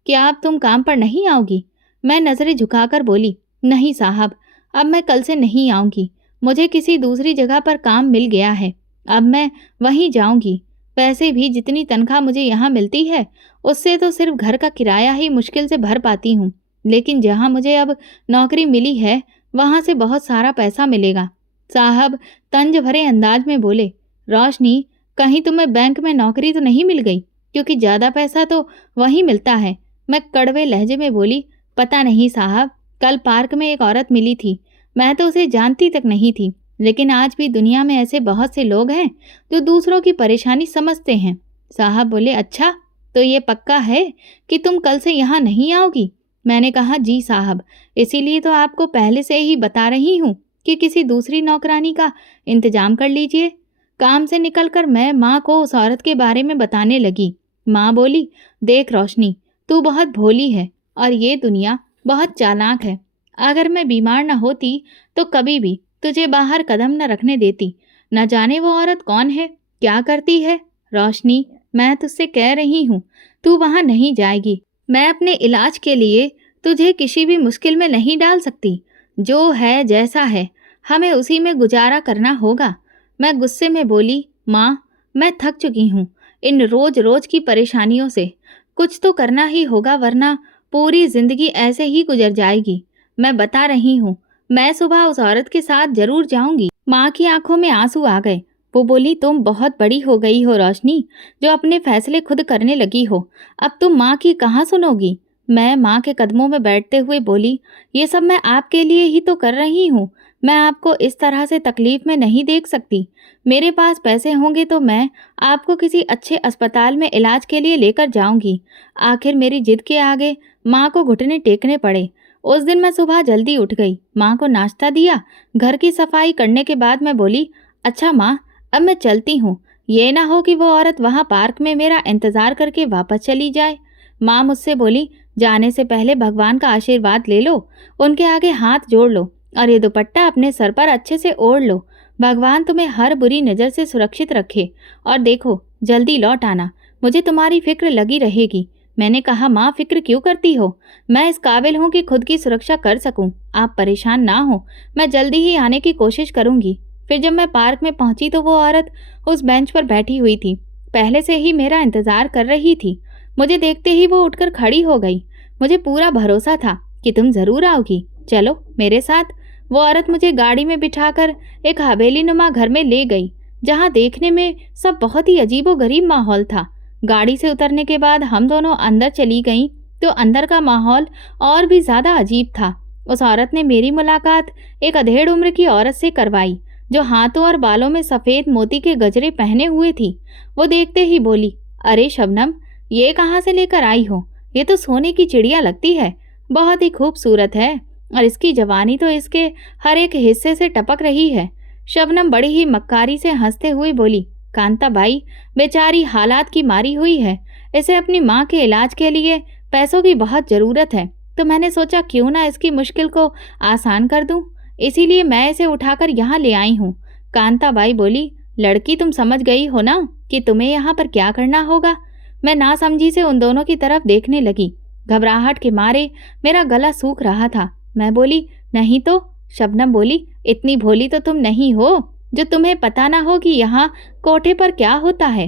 क्या अब तुम काम पर नहीं आओगी?" मैं नज़रें झुकाकर बोली, "नहीं साहब, अब मैं कल से नहीं आऊँगी। मुझे किसी दूसरी जगह पर काम मिल गया है। अब मैं वहीं जाऊँगी। वैसे भी जितनी तनख्वाह मुझे यहाँ मिलती है, उससे तो सिर्फ घर का किराया ही मुश्किल से भर पाती हूँ। लेकिन जहाँ मुझे अब नौकरी मिली है, वहाँ से बहुत सारा पैसा मिलेगा।" साहब तंज भरे अंदाज में बोले, "रोशनी, कहीं तुम्हें बैंक में नौकरी तो नहीं मिल गई? क्योंकि ज़्यादा पैसा तो वहीं मिलता है।" मैं कड़वे लहजे में बोली, "पता नहीं साहब, कल पार्क में एक औरत मिली थी। मैं तो उसे जानती तक नहीं थी, लेकिन आज भी दुनिया में ऐसे बहुत से लोग हैं जो दूसरों की परेशानी समझते हैं।" साहब बोले, "अच्छा, तो ये पक्का है कि तुम कल से यहाँ नहीं आओगी?" मैंने कहा, "जी साहब, इसीलिए तो आपको पहले से ही बता रही हूँ कि किसी दूसरी नौकरानी का इंतजाम कर लीजिए।" काम से निकलकर मैं माँ को उस औरत के बारे में बताने लगी। माँ बोली, "देख रोशनी, तू बहुत भोली है और ये दुनिया बहुत चालाक है। अगर मैं बीमार न होती तो कभी भी तुझे बाहर कदम न रखने देती। न जाने वो औरत कौन है, क्या करती है। रोशनी, मैं तुझसे कह रही हूँ, तू वहाँ नहीं जाएगी। मैं अपने इलाज के लिए तुझे किसी भी मुश्किल में नहीं डाल सकती। जो है जैसा है, हमें उसी में गुजारा करना होगा।" मैं गुस्से में बोली, "माँ, मैं थक चुकी हूँ इन रोज रोज की परेशानियों से। कुछ तो करना ही होगा, वरना पूरी जिंदगी ऐसे ही गुजर जाएगी। मैं बता रही हूँ, मैं सुबह उस औरत के साथ जरूर जाऊंगी।" माँ की आंखों में आंसू आ गए। वो बोली, "तुम बहुत बड़ी हो गई हो रोशनी, जो अपने फैसले खुद करने लगी हो। अब तुम माँ की कहाँ सुनोगी?" मैं माँ के कदमों में बैठते हुए बोली, "ये सब मैं आपके लिए ही तो कर रही हूँ। मैं आपको इस तरह से तकलीफ में नहीं देख सकती। मेरे पास पैसे होंगे तो मैं आपको किसी अच्छे अस्पताल में इलाज के लिए लेकर जाऊंगी।" आखिर मेरी जिद के आगे माँ को घुटने टेकने पड़े। उस दिन मैं सुबह जल्दी उठ गई, माँ को नाश्ता दिया। घर की सफाई करने के बाद मैं बोली, "अच्छा माँ, अब मैं चलती हूँ। ये ना हो कि वो औरत वहाँ पार्क में मेरा इंतज़ार करके वापस चली जाए।" माँ मुझसे बोली, जाने से पहले भगवान का आशीर्वाद ले लो, उनके आगे हाथ जोड़ लो और ये दुपट्टा अपने सर पर अच्छे से ओढ़ लो। भगवान तुम्हें हर बुरी नज़र से सुरक्षित रखे। और देखो, जल्दी लौट आना, मुझे तुम्हारी फिक्र लगी रहेगी। मैंने कहा, माँ फिक्र क्यों करती हो? मैं इस काबिल हूँ कि खुद की सुरक्षा कर सकूँ। आप परेशान ना हो, मैं जल्दी ही आने की कोशिश करूँगी। फिर जब मैं पार्क में पहुंची तो वो औरत उस बेंच पर बैठी हुई थी, पहले से ही मेरा इंतजार कर रही थी। मुझे देखते ही वो उठकर खड़ी हो गई। मुझे पूरा भरोसा था कि तुम जरूर आओगी, चलो मेरे साथ। वो औरत मुझे गाड़ी में बिठाकर एक हवेली नुमा घर में ले गई, जहाँ देखने में सब बहुत ही अजीबोगरीब माहौल था। गाड़ी से उतरने के बाद हम दोनों अंदर चली गईं तो अंदर का माहौल और भी ज्यादा अजीब था। उस औरत ने मेरी मुलाकात एक अधेड़ उम्र की औरत से करवाई, जो हाथों और बालों में सफ़ेद मोती के गजरे पहने हुए थी। वो देखते ही बोली, अरे शबनम, ये कहाँ से लेकर आई हो? ये तो सोने की चिड़िया लगती है, बहुत ही खूबसूरत है और इसकी जवानी तो इसके हर एक हिस्से से टपक रही है। शबनम बड़ी ही मक्कारी से हंसते हुए बोली, कांता बाई बेचारी हालात की मारी हुई है, इसे अपनी माँ के इलाज के लिए पैसों की बहुत ज़रूरत है, तो मैंने सोचा क्यों ना इसकी मुश्किल को आसान कर दूं, इसीलिए मैं इसे उठाकर यहाँ ले आई हूँ। कांताबाई बोली, लड़की तुम समझ गई हो ना कि तुम्हें यहाँ पर क्या करना होगा? मैं नासमझी से उन दोनों की तरफ देखने लगी। घबराहट के मारे मेरा गला सूख रहा था। मैं बोली, नहीं तो। शबनम बोली, इतनी भोली तो तुम नहीं हो जो तुम्हें पता ना हो कि यहाँ कोठे पर क्या होता है।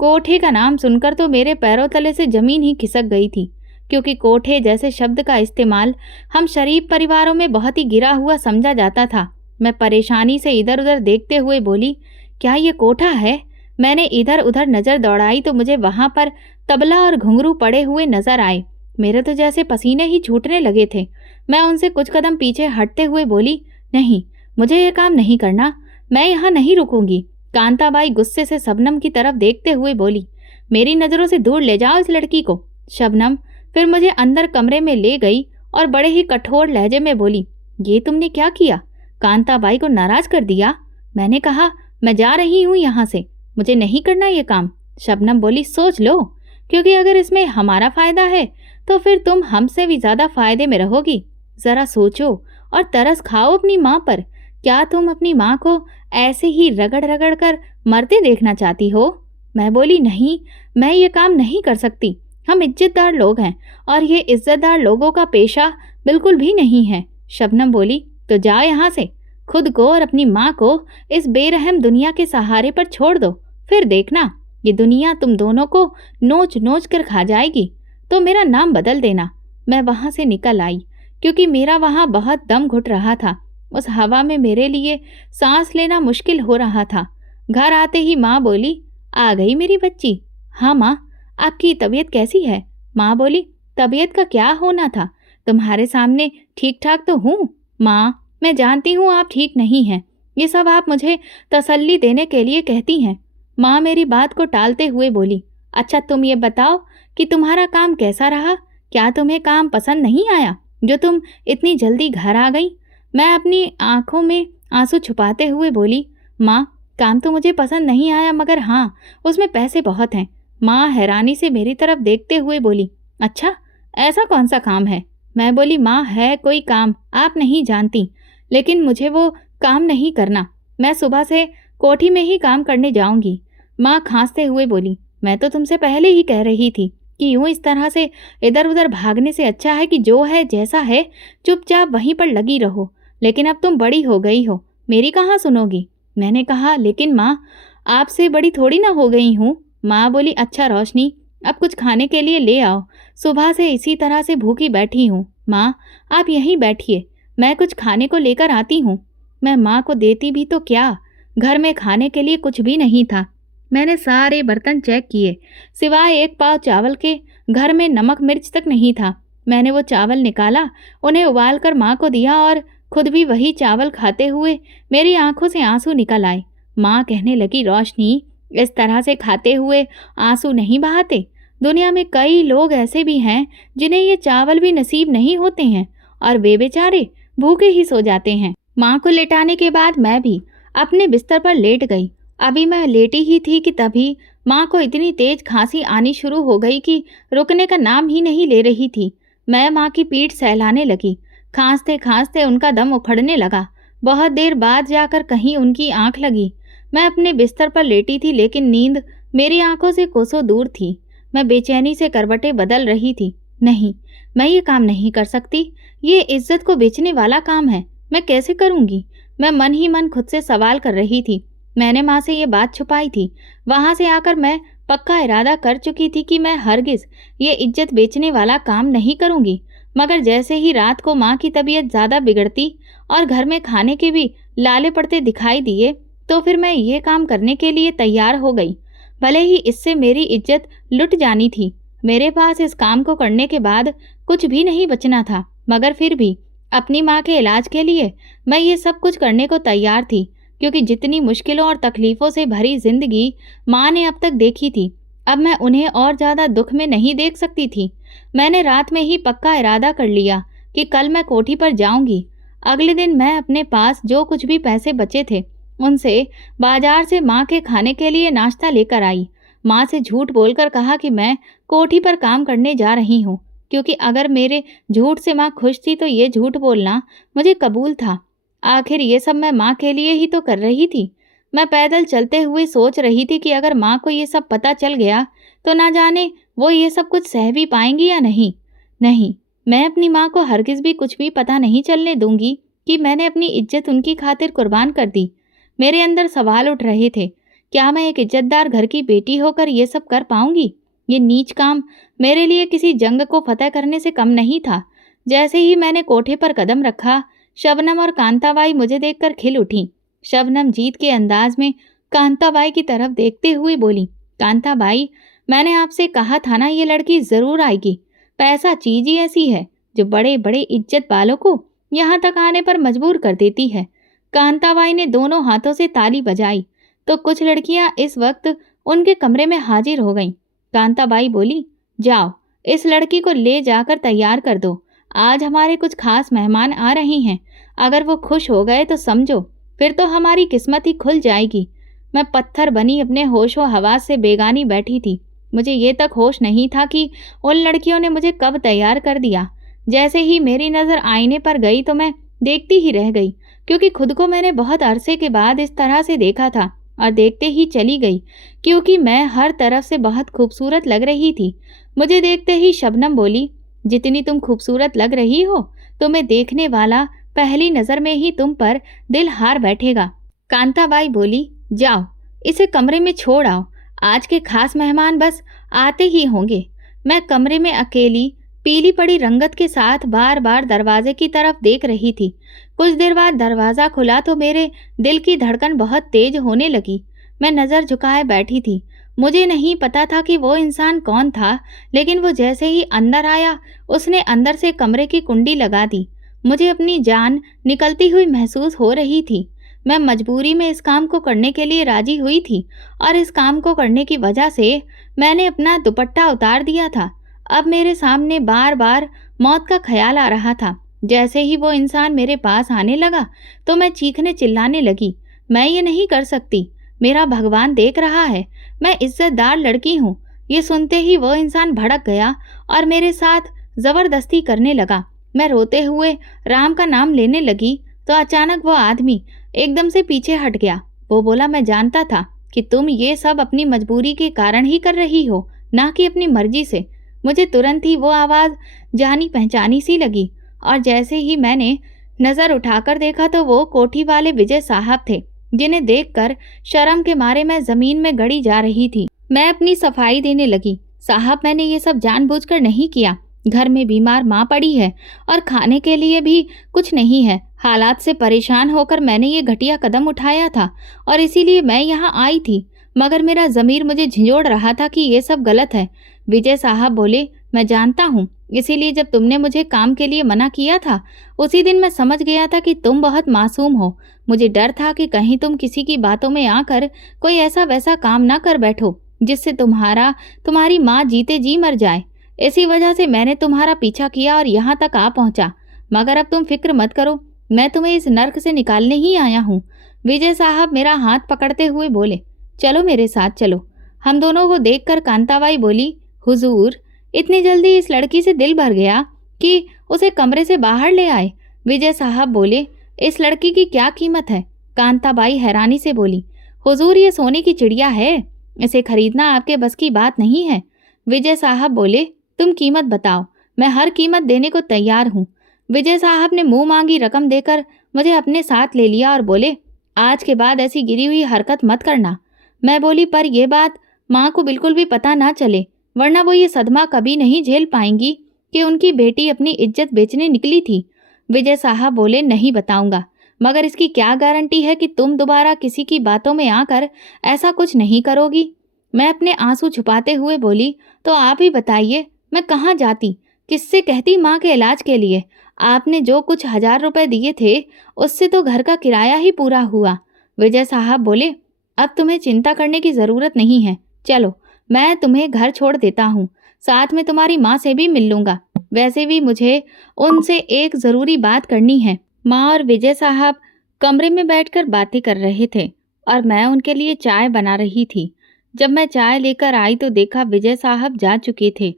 कोठे का नाम सुनकर तो मेरे पैरों तले से जमीन ही खिसक गई थी, क्योंकि कोठे जैसे शब्द का इस्तेमाल हम शरीफ परिवारों में बहुत ही गिरा हुआ समझा जाता था। मैं परेशानी से इधर उधर देखते हुए बोली, क्या ये कोठा है? मैंने इधर उधर नज़र दौड़ाई तो मुझे वहां पर तबला और घुंघरू पड़े हुए नजर आए। मेरे तो जैसे पसीने ही छूटने लगे थे। मैं उनसे कुछ कदम पीछे हटते हुए बोली, नहीं, मुझे ये काम नहीं करना, मैं यहाँ नहीं रुकूंगी। कांताबाई गुस्से से शबनम की तरफ देखते हुए बोली, मेरी नज़रों से दूर ले जाओ इस लड़की को। शबनम फिर मुझे अंदर कमरे में ले गई और बड़े ही कठोर लहजे में बोली, ये तुमने क्या किया? कांताबाई को नाराज कर दिया? मैंने कहा, मैं जा रही हूँ यहाँ से, मुझे नहीं करना ये काम। शबनम बोली, सोच लो, क्योंकि अगर इसमें हमारा फायदा है तो फिर तुम हमसे भी ज्यादा फायदे में रहोगी। जरा सोचो और तरस खाओ अपनी माँ पर। क्या तुम अपनी माँ को ऐसे ही रगड़ रगड़ कर मरते देखना चाहती हो? मैं बोली, नहीं, मैं ये काम नहीं कर सकती। हम इज्जतदार लोग हैं और ये इज्जतदार लोगों का पेशा बिल्कुल भी नहीं है। शबनम बोली, तो जाओ यहाँ से, खुद को और अपनी माँ को इस बेरहम दुनिया के सहारे पर छोड़ दो, फिर देखना ये दुनिया तुम दोनों को नोच नोच कर खा जाएगी। तो मेरा नाम बदल देना। मैं वहाँ से निकल आई, क्योंकि मेरा वहाँ बहुत दम घुट रहा था। उस हवा में मेरे लिए सांस लेना मुश्किल हो रहा था। घर आते ही माँ बोली, आ गई मेरी बच्ची? हाँ माँ, आपकी तबीयत कैसी है? माँ बोली, तबीयत का क्या होना था, तुम्हारे सामने ठीक ठाक तो हूँ। माँ, मैं जानती हूँ आप ठीक नहीं हैं, ये सब आप मुझे तसल्ली देने के लिए कहती हैं। माँ मेरी बात को टालते हुए बोली, अच्छा तुम ये बताओ कि तुम्हारा काम कैसा रहा? क्या तुम्हें काम पसंद नहीं आया जो तुम इतनी जल्दी घर आ गई? मैं अपनी आंखों में आंसू छुपाते हुए बोली, माँ, काम तो मुझे पसंद नहीं आया, मगर हाँ, उसमें पैसे बहुत हैं। माँ हैरानी से मेरी तरफ देखते हुए बोली, अच्छा, ऐसा कौन सा काम है? मैं बोली, माँ, है कोई काम आप नहीं जानती, लेकिन मुझे वो काम नहीं करना। मैं सुबह से कोठी में ही काम करने जाऊंगी। माँ खांसते हुए बोली, मैं तो तुमसे पहले ही कह रही थी कि यूं इस तरह से इधर उधर भागने से अच्छा है कि जो है जैसा है चुपचाप वहीं पर लगी रहो। लेकिन अब तुम बड़ी हो गई हो, मेरी कहाँ सुनोगी? मैंने कहा, लेकिन माँ, आपसे बड़ी थोड़ी ना हो गई हूँ। माँ बोली, अच्छा रोशनी, अब कुछ खाने के लिए ले आओ, सुबह से इसी तरह से भूखी बैठी हूँ। माँ, आप यहीं बैठिए, मैं कुछ खाने को लेकर आती हूँ। मैं माँ को देती भी तो क्या, घर में खाने के लिए कुछ भी नहीं था। मैंने सारे बर्तन चेक किए, सिवाय एक पाव चावल के घर में नमक मिर्च तक नहीं था। मैंने वो चावल निकाला, उन्हें उबाल कर माँ को दिया और खुद भी वही चावल खाते हुए मेरी आंखों से आंसू निकल आए। माँ कहने लगी, रोशनी, इस तरह से खाते हुए आंसू नहीं बहाते। दुनिया में कई लोग ऐसे भी हैं जिन्हें ये चावल भी नसीब नहीं होते हैं और वे बेचारे भूखे ही सो जाते हैं। माँ को लेटाने के बाद मैं भी अपने बिस्तर पर लेट गई। अभी मैं लेटी ही थी कि तभी माँ को इतनी तेज खांसी आनी शुरू हो गई कि रुकने का नाम ही नहीं ले रही थी। मैं माँ की पीठ सहलाने लगी। खांसते खांसते उनका दम उखड़ने लगा। बहुत देर बाद जाकर कहीं उनकी आंख लगी। मैं अपने बिस्तर पर लेटी थी, लेकिन नींद मेरी आंखों से कोसों दूर थी। मैं बेचैनी से करवटें बदल रही थी। नहीं, मैं ये काम नहीं कर सकती। ये इज्जत को बेचने वाला काम है। मैं कैसे करूंगी? मैं मन ही मन खुद से सवाल कर रही थी। मैंने माँ से ये बात छुपाई थी। वहां से आकर मैं पक्का इरादा कर चुकी थी कि मैं हरगिज ये इज्जत बेचने वाला काम नहीं करूंगी। मगर जैसे ही रात को माँ की तबीयत ज़्यादा बिगड़ती और घर में खाने के भी लाले पड़ते दिखाई दिए, तो फिर मैं ये काम करने के लिए तैयार हो गई। भले ही इससे मेरी इज्जत लुट जानी थी। मेरे पास इस काम को करने के बाद कुछ भी नहीं बचना था, मगर फिर भी अपनी माँ के इलाज के लिए मैं ये सब कुछ करने को तैयार थी, क्योंकि जितनी मुश्किलों और तकलीफ़ों से भरी जिंदगी माँ ने अब तक देखी थी, अब मैं उन्हें और ज़्यादा दुख में नहीं देख सकती थी। मैंने रात में ही पक्का इरादा कर लिया कि कल मैं कोठी पर जाऊंगी। अगले दिन मैं अपने पास जो कुछ भी पैसे बचे थे, उनसे बाजार से माँ के खाने के लिए नाश्ता लेकर आई। माँ से झूठ बोलकर कहा कि मैं कोठी पर काम करने जा रही हूँ, क्योंकि अगर मेरे झूठ से माँ खुश थी तो ये झूठ बोलना मुझे कबूल था। आखिर ये सब मैं माँ के लिए ही तो कर रही थी। मैं पैदल चलते हुए सोच रही थी कि अगर माँ को ये सब पता चल गया तो ना जाने वो ये सब कुछ सह भी पाएंगी या नहीं। नहीं, मैं अपनी माँ को हरगिज़ भी कुछ भी पता नहीं चलने दूंगी कि मैंने अपनी इज्जत उनकी खातिर कुर्बान कर दी। मेरे अंदर सवाल उठ रहे थे, क्या मैं एक इज्जतदार घर की बेटी होकर ये सब कर पाऊंगी? ये नीच काम मेरे लिए किसी जंग को फतह करने से कम नहीं था। जैसे ही मैंने कोठे पर कदम रखा, शबनम और कांताबाई मुझे देखकर खिल उठी। शबनम जीत के अंदाज में कांताबाई की तरफ देखते हुए बोली, कांताबाई, मैंने आपसे कहा था ना, ये लड़की जरूर आएगी। पैसा चीज ही ऐसी है जो बड़े बड़े इज्जत वालों को यहाँ तक आने पर मजबूर कर देती है। कांताबाई ने दोनों हाथों से ताली बजाई तो कुछ लड़कियां इस वक्त उनके कमरे में हाजिर हो गईं। कांताबाई बोली, जाओ इस लड़की को ले जाकर तैयार कर दो। आज हमारे कुछ खास मेहमान आ रहे हैं। अगर वो खुश हो गए तो समझो फिर तो हमारी किस्मत ही खुल जाएगी। मैं पत्थर बनी अपने होशो हवास से बेगानी बैठी थी। मुझे ये तक होश नहीं था कि उन लड़कियों ने मुझे कब तैयार कर दिया। जैसे ही मेरी नज़र आईने पर गई तो मैं देखती ही रह गई, क्योंकि खुद को मैंने बहुत अरसे के बाद इस तरह से देखा था। और देखते ही चली गई, क्योंकि मैं हर तरफ से बहुत खूबसूरत लग रही थी। मुझे देखते ही शबनम बोली, जितनी तुम खूबसूरत लग रही हो, तुम्हें देखने वाला पहली नज़र में ही तुम पर दिल हार बैठेगा। कांताबाई बोली, जाओ इसे कमरे में छोड़ आओ। आज के खास मेहमान बस आते ही होंगे। मैं कमरे में अकेली पीली पड़ी रंगत के साथ बार बार दरवाजे की तरफ देख रही थी। कुछ देर बाद दरवाज़ा खुला तो मेरे दिल की धड़कन बहुत तेज होने लगी। मैं नज़र झुकाए बैठी थी। मुझे नहीं पता था कि वो इंसान कौन था, लेकिन वो जैसे ही अंदर आया, उसने अंदर से कमरे की कुंडी लगा दी। मुझे अपनी जान निकलती हुई महसूस हो रही थी। मैं मजबूरी में इस काम को करने के लिए राजी हुई थी, और इस काम को करने की वजह से मैंने अपना दुपट्टा उतार दिया था। अब मेरे सामने बार बार मौत का ख्याल आ रहा था। जैसे ही वो इंसान मेरे पास आने लगा तो मैं चीखने चिल्लाने लगी, मैं ये नहीं कर सकती, मेरा भगवान देख रहा है, मैं इज्जतदार लड़की हूँ। ये सुनते ही वो इंसान भड़क गया और मेरे साथ ज़बरदस्ती करने लगा। मैं रोते हुए राम का नाम लेने लगी तो अचानक वो आदमी एकदम से पीछे हट गया। वो बोला, मैं जानता था कि तुम ये सब अपनी मजबूरी के कारण ही कर रही हो, ना कि अपनी मर्जी से। मुझे तुरंत ही वो आवाज़ जानी पहचानी सी लगी, और जैसे ही मैंने नज़र उठाकर देखा तो वो कोठी वाले विजय साहब थे, जिन्हें देखकर शर्म के मारे मैं ज़मीन में गड़ी जा रही थी। मैं अपनी सफाई देने लगी, साहब मैंने ये सब जानबूझकर नहीं किया। घर में बीमार माँ पड़ी है और खाने के लिए भी कुछ नहीं है। हालात से परेशान होकर मैंने ये घटिया कदम उठाया था और इसीलिए मैं यहाँ आई थी, मगर मेरा ज़मीर मुझे झिंझोड़ रहा था कि ये सब गलत है। विजय साहब बोले, मैं जानता हूँ, इसीलिए जब तुमने मुझे काम के लिए मना किया था, उसी दिन मैं समझ गया था कि तुम बहुत मासूम हो। मुझे डर था कि कहीं तुम किसी की बातों में आकर कोई ऐसा वैसा काम ना कर बैठो जिससे तुम्हारी माँ जीते जी मर जाए। इसी वजह से मैंने तुम्हारा पीछा किया और यहाँ तक आ पहुँचा। मगर अब तुम फिक्र मत करो, मैं तुम्हें इस नर्क से निकालने ही आया हूँ। विजय साहब मेरा हाथ पकड़ते हुए बोले, चलो मेरे साथ चलो। हम दोनों को देखकर कांताबाई बोली, हुजूर, इतनी जल्दी इस लड़की से दिल भर गया? कि उसे कमरे से बाहर ले आए। विजय साहब बोले, इस लड़की की क्या कीमत है? कांताबाई हैरानी से बोली, हुजूर ये सोने की चिड़िया है, इसे खरीदना आपके बस की बात नहीं है। विजय साहब बोले, तुम कीमत बताओ, मैं हर कीमत देने को तैयार हूँ। विजय साहब ने मुंह मांगी रकम देकर मुझे अपने साथ ले लिया और बोले, आज के बाद ऐसी गिरी हुई हरकत मत करना। मैं बोली, पर यह बात माँ को बिल्कुल भी पता ना चले, वरना वो ये सदमा कभी नहीं झेल पाएंगी कि उनकी बेटी अपनी इज्जत बेचने निकली थी। विजय साहब बोले, नहीं बताऊंगा, मगर इसकी क्या गारंटी है कि तुम दोबारा किसी की बातों में आकर ऐसा कुछ नहीं करोगी? मैं अपने आंसू छुपाते हुए बोली, तो आप ही बताइए, मैं कहाँ जाती, किससे कहती माँ के इलाज के लिए? आपने जो कुछ 1000 रुपए दिए थे, उससे तो घर का किराया ही पूरा हुआ। विजय साहब बोले, अब तुम्हें चिंता करने की ज़रूरत नहीं है, चलो मैं तुम्हें घर छोड़ देता हूँ, साथ में तुम्हारी माँ से भी मिल लूँगा। वैसे भी मुझे उनसे एक ज़रूरी बात करनी है। माँ और विजय साहब कमरे में बैठकर बातें कर रहे थे और मैं उनके लिए चाय बना रही थी। जब मैं चाय लेकर आई तो देखा विजय साहब जा चुके थे।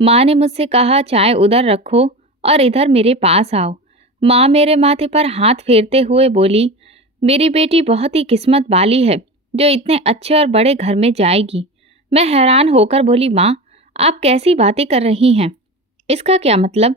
माँ ने मुझसे कहा, चाय उधर रखो और इधर मेरे पास आओ। माँ मेरे माथे पर हाथ फेरते हुए बोली, मेरी बेटी बहुत ही किस्मत वाली है जो इतने अच्छे और बड़े घर में जाएगी। मैं हैरान होकर बोली, माँ आप कैसी बातें कर रही हैं, इसका क्या मतलब?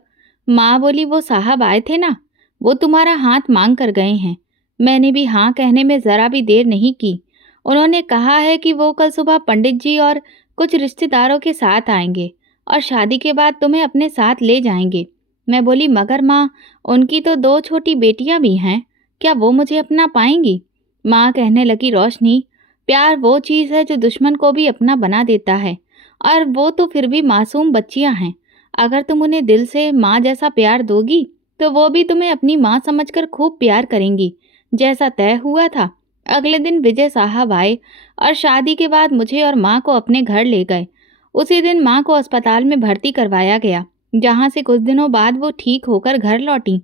माँ बोली, वो साहब आए थे ना, वो तुम्हारा हाथ मांग कर गए हैं। मैंने भी हाँ कहने में ज़रा भी देर नहीं की। उन्होंने कहा है कि वो कल सुबह पंडित जी और कुछ रिश्तेदारों के साथ आएंगे और शादी के बाद तुम्हें अपने साथ ले जाएंगे। मैं बोली, मगर माँ उनकी तो 2 छोटी बेटियां भी हैं, क्या वो मुझे अपना पाएंगी? माँ कहने लगी, रोशनी प्यार वो चीज़ है जो दुश्मन को भी अपना बना देता है, और वो तो फिर भी मासूम बच्चियां हैं। अगर तुम उन्हें दिल से माँ जैसा प्यार दोगी तो वो भी तुम्हें अपनी माँ समझकर खूब प्यार करेंगी, जैसा तय हुआ था। अगले दिन विजय साहब आए और शादी के बाद मुझे और माँ को अपने घर ले गए। उसी दिन माँ को अस्पताल में भर्ती करवाया गया, जहाँ से कुछ दिनों बाद वो ठीक होकर घर लौटी।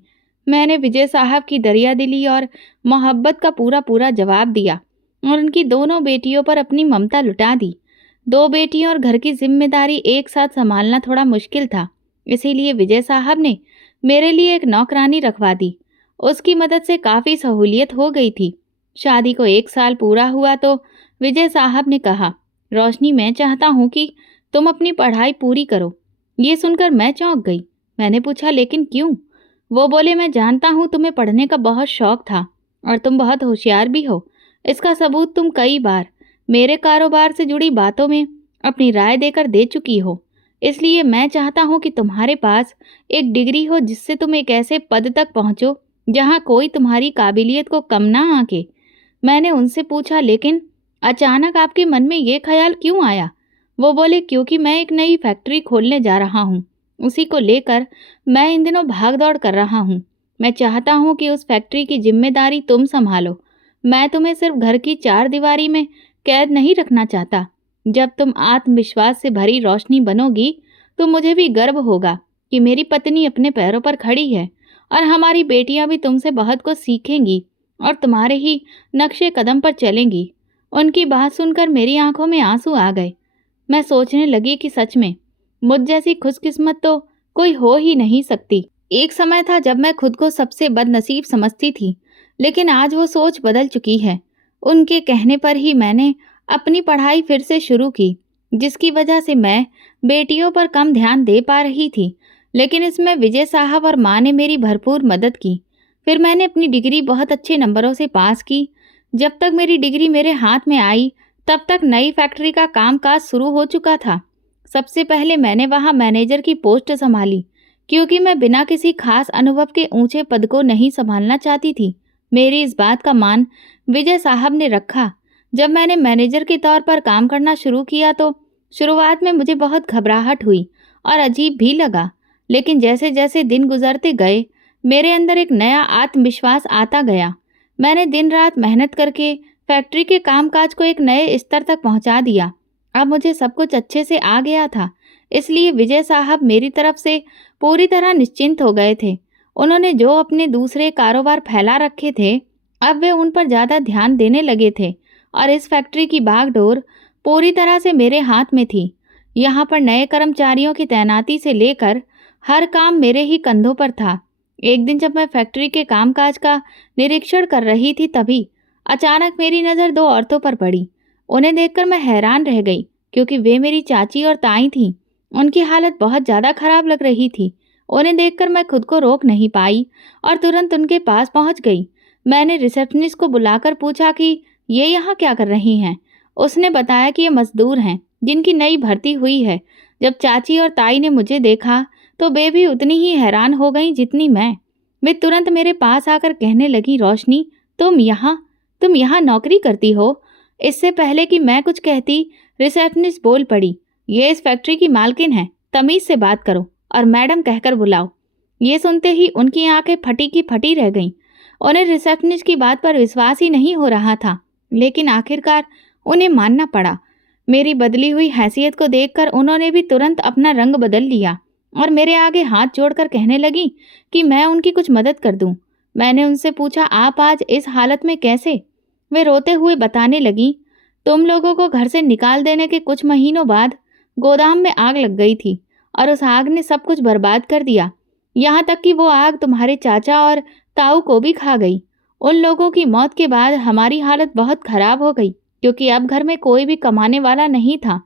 मैंने विजय साहब की दरियादिली और मोहब्बत का पूरा पूरा जवाब दिया और उनकी दोनों बेटियों पर अपनी ममता लुटा दी। 2 बेटियों और घर की जिम्मेदारी एक साथ संभालना थोड़ा मुश्किल था, इसीलिए विजय साहब ने मेरे लिए एक नौकरानी रखवा दी। उसकी मदद से काफ़ी सहूलियत हो गई थी। शादी को 1 साल पूरा हुआ तो विजय साहब ने कहा, रोशनी मैं चाहता हूँ कि तुम अपनी पढ़ाई पूरी करो। ये सुनकर मैं चौंक गई। मैंने पूछा, लेकिन क्यों? वो बोले, मैं जानता हूँ तुम्हें पढ़ने का बहुत शौक था और तुम बहुत होशियार भी हो। इसका सबूत तुम कई बार मेरे कारोबार से जुड़ी बातों में अपनी राय देकर दे चुकी हो। इसलिए मैं चाहता हूँ कि तुम्हारे पास एक डिग्री हो जिससे तुम एक ऐसे पद तक पहुँचो जहाँ कोई तुम्हारी काबिलियत को कम ना आंके। मैंने उनसे पूछा, लेकिन अचानक आपके मन में ये ख्याल क्यों आया? वो बोले, क्योंकि मैं एक नई फैक्ट्री खोलने जा रहा हूँ, उसी को लेकर मैं इन दिनों भाग दौड़ कर रहा हूँ। मैं चाहता हूँ कि उस फैक्ट्री की जिम्मेदारी तुम संभालो। मैं तुम्हें सिर्फ घर की 4 दीवारी में कैद नहीं रखना चाहता। जब तुम आत्मविश्वास से भरी रोशनी बनोगी तो मुझे भी गर्व होगा कि मेरी पत्नी अपने पैरों पर खड़ी है और हमारी बेटियां भी तुमसे बहुत कुछ सीखेंगी और तुम्हारे ही नक्शे कदम पर चलेंगी। उनकी बात सुनकर मेरी आंखों में आंसू आ गए। मैं सोचने लगी कि सच में मुझ जैसी खुशकिस्मत तो कोई हो ही नहीं सकती। एक समय था जब मैं खुद को सबसे बदनसीब समझती थी, लेकिन आज वो सोच बदल चुकी है। उनके कहने पर ही मैंने अपनी पढ़ाई फिर से शुरू की, जिसकी वजह से मैं बेटियों पर कम ध्यान दे पा रही थी, लेकिन इसमें विजय साहब और माँ ने मेरी भरपूर मदद की। फिर मैंने अपनी डिग्री बहुत अच्छे नंबरों से पास की। जब तक मेरी डिग्री मेरे हाथ में आई तब तक नई फैक्ट्री का कामकाज शुरू हो चुका था। सबसे पहले मैंने वहाँ मैनेजर की पोस्ट संभाली, क्योंकि मैं बिना किसी खास अनुभव के ऊंचे पद को नहीं संभालना चाहती थी। मेरी इस बात का मान विजय साहब ने रखा। जब मैंने मैनेजर के तौर पर काम करना शुरू किया तो शुरुआत में मुझे बहुत घबराहट हुई और अजीब भी लगा, लेकिन जैसे जैसे दिन गुजरते गए मेरे अंदर एक नया आत्मविश्वास आता गया। मैंने दिन रात मेहनत करके फैक्ट्री के कामकाज को एक नए स्तर तक पहुंचा दिया। अब मुझे सब कुछ अच्छे से आ गया था, इसलिए विजय साहब मेरी तरफ से पूरी तरह निश्चिंत हो गए थे। उन्होंने जो अपने दूसरे कारोबार फैला रखे थे, अब वे उन पर ज़्यादा ध्यान देने लगे थे और इस फैक्ट्री की बागडोर पूरी तरह से मेरे हाथ में थी। यहाँ पर नए कर्मचारियों की तैनाती से लेकर हर काम मेरे ही कंधों पर था। एक दिन जब मैं फैक्ट्री के कामकाज का निरीक्षण कर रही थी तभी अचानक मेरी नज़र दो औरतों पर पड़ी। उन्हें देखकर मैं हैरान रह गई क्योंकि वे मेरी चाची और ताई थीं। उनकी हालत बहुत ज़्यादा खराब लग रही थी। उन्हें देखकर मैं खुद को रोक नहीं पाई और तुरंत उनके पास पहुंच गई। मैंने रिसेप्शनिस्ट को बुलाकर पूछा कि ये यहाँ क्या कर रही हैं। उसने बताया कि ये मजदूर हैं जिनकी नई भर्ती हुई है। जब चाची और ताई ने मुझे देखा तो वे भी उतनी ही हैरान हो गईं जितनी मैं। वे तुरंत मेरे पास आकर कहने लगी, रोशनी, तुम यहाँ नौकरी करती हो? इससे पहले कि मैं कुछ कहती, रिसेप्शनिस्ट बोल पड़ी, ये इस फैक्ट्री की मालकिन है, तमीज से बात करो और मैडम कहकर बुलाओ। ये सुनते ही उनकी आंखें फटी की फटी रह गईं। उन्हें रिसेप्शनिस्ट की बात पर विश्वास ही नहीं हो रहा था, लेकिन आखिरकार उन्हें मानना पड़ा। मेरी बदली हुई हैसियत को देखकर उन्होंने भी तुरंत अपना रंग बदल लिया और मेरे आगे हाथ जोड़कर कहने लगी कि मैं उनकी कुछ मदद कर दूं। मैंने उनसे पूछा, आप आज इस हालत में कैसे? वे रोते हुए बताने लगी, तुम लोगों को घर से निकाल देने के कुछ महीनों बाद गोदाम में आग लग गई थी और उस आग ने सब कुछ बर्बाद कर दिया। यहाँ तक कि वो आग तुम्हारे चाचा और ताऊ को भी खा गई। उन लोगों की मौत के बाद हमारी हालत बहुत खराब हो गई क्योंकि अब घर में कोई भी कमाने वाला नहीं था।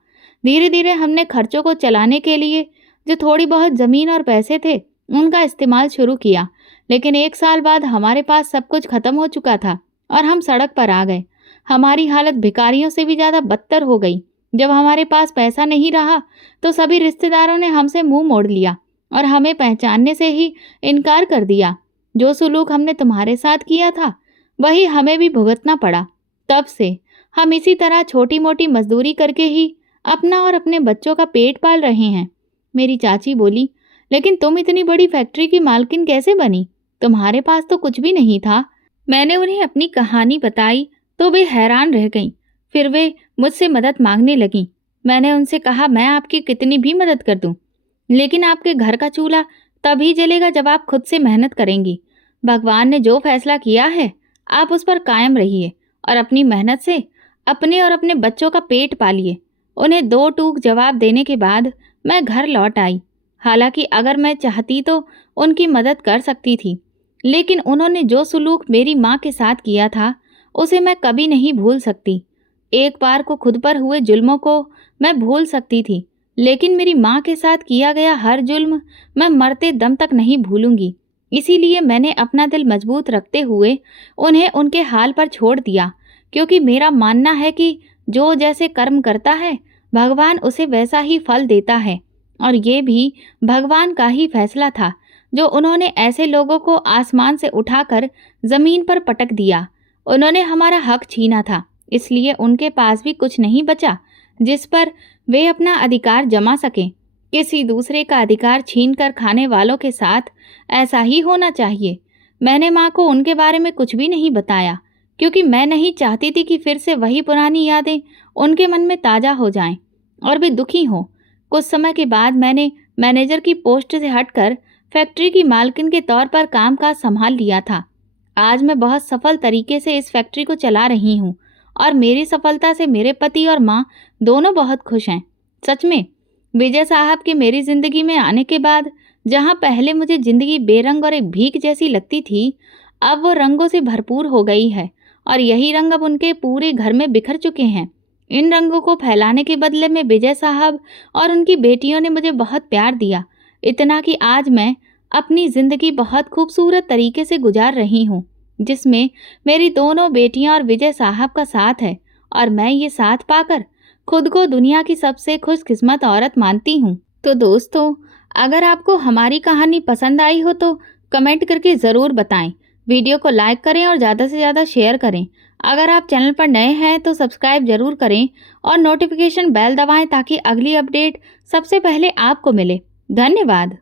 धीरे धीरे हमने खर्चों को चलाने के लिए जो थोड़ी बहुत ज़मीन और पैसे थे उनका इस्तेमाल शुरू किया, लेकिन 1 साल बाद हमारे पास सब कुछ खत्म हो चुका था और हम सड़क पर आ गए। हमारी हालत भिखारियों से भी ज़्यादा बदतर हो गई। जब हमारे पास पैसा नहीं रहा तो सभी रिश्तेदारों ने हमसे मुंह मोड़ लिया और हमें पहचानने से ही इनकार कर दिया। जो सुलूक हमने तुम्हारे साथ किया था वही हमें भी भुगतना पड़ा। तब से हम इसी तरह छोटी मोटी मजदूरी करके ही अपना और अपने बच्चों का पेट पाल रहे हैं। मेरी चाची बोली, लेकिन तुम इतनी बड़ी फैक्ट्री की मालकिन कैसे बनी? तुम्हारे पास तो कुछ भी नहीं था। मैंने उन्हें अपनी कहानी बताई तो वे हैरान रह गईं। फिर वे मुझसे मदद मांगने लगीं। मैंने उनसे कहा, मैं आपकी कितनी भी मदद कर दूं, लेकिन आपके घर का चूल्हा तभी जलेगा जब आप खुद से मेहनत करेंगी। भगवान ने जो फैसला किया है आप उस पर कायम रहिए और अपनी मेहनत से अपने और अपने बच्चों का पेट पालिए। उन्हें 2 टूक जवाब देने के बाद मैं घर लौट आई। हालांकि अगर मैं चाहती तो उनकी मदद कर सकती थी, लेकिन उन्होंने जो सुलूक मेरी माँ के साथ किया था उसे मैं कभी नहीं भूल सकती। एक बार को खुद पर हुए जुल्मों को मैं भूल सकती थी, लेकिन मेरी माँ के साथ किया गया हर जुल्म मैं मरते दम तक नहीं भूलूंगी। इसीलिए मैंने अपना दिल मजबूत रखते हुए उन्हें उनके हाल पर छोड़ दिया, क्योंकि मेरा मानना है कि जो जैसे कर्म करता है भगवान उसे वैसा ही फल देता है। और ये भी भगवान का ही फैसला था जो उन्होंने ऐसे लोगों को आसमान से उठाकर ज़मीन पर पटक दिया। उन्होंने हमारा हक छीना था, इसलिए उनके पास भी कुछ नहीं बचा जिस पर वे अपना अधिकार जमा सकें। किसी दूसरे का अधिकार छीन कर खाने वालों के साथ ऐसा ही होना चाहिए। मैंने माँ को उनके बारे में कुछ भी नहीं बताया, क्योंकि मैं नहीं चाहती थी कि फिर से वही पुरानी यादें उनके मन में ताज़ा हो जाएं और वे दुखी हों। कुछ समय के बाद मैंने मैनेजर की पोस्ट से हटकर फैक्ट्री की मालकिन के तौर पर कामकाज संभाल लिया था। आज मैं बहुत सफल तरीके से इस फैक्ट्री को चला रही हूँ और मेरी सफलता से मेरे पति और माँ दोनों बहुत खुश हैं। सच में विजय साहब के मेरी ज़िंदगी में आने के बाद जहाँ पहले मुझे ज़िंदगी बेरंग और एक भीख जैसी लगती थी, अब वो रंगों से भरपूर हो गई है और यही रंग अब उनके पूरे घर में बिखर चुके हैं। इन रंगों को फैलाने के बदले में विजय साहब और उनकी बेटियों ने मुझे बहुत प्यार दिया, इतना कि आज मैं अपनी ज़िंदगी बहुत खूबसूरत तरीके से गुजार रही हूँ, जिसमें मेरी दोनों बेटियां और विजय साहब का साथ है। और मैं ये साथ पाकर खुद को दुनिया की सबसे खुशकिस्मत औरत मानती हूँ। तो दोस्तों, अगर आपको हमारी कहानी पसंद आई हो तो कमेंट करके ज़रूर बताएं। वीडियो को लाइक करें और ज़्यादा से ज़्यादा शेयर करें। अगर आप चैनल पर नए हैं तो सब्सक्राइब ज़रूर करें और नोटिफिकेशन बेल दबाएं ताकि अगली अपडेट सबसे पहले आपको मिले। धन्यवाद।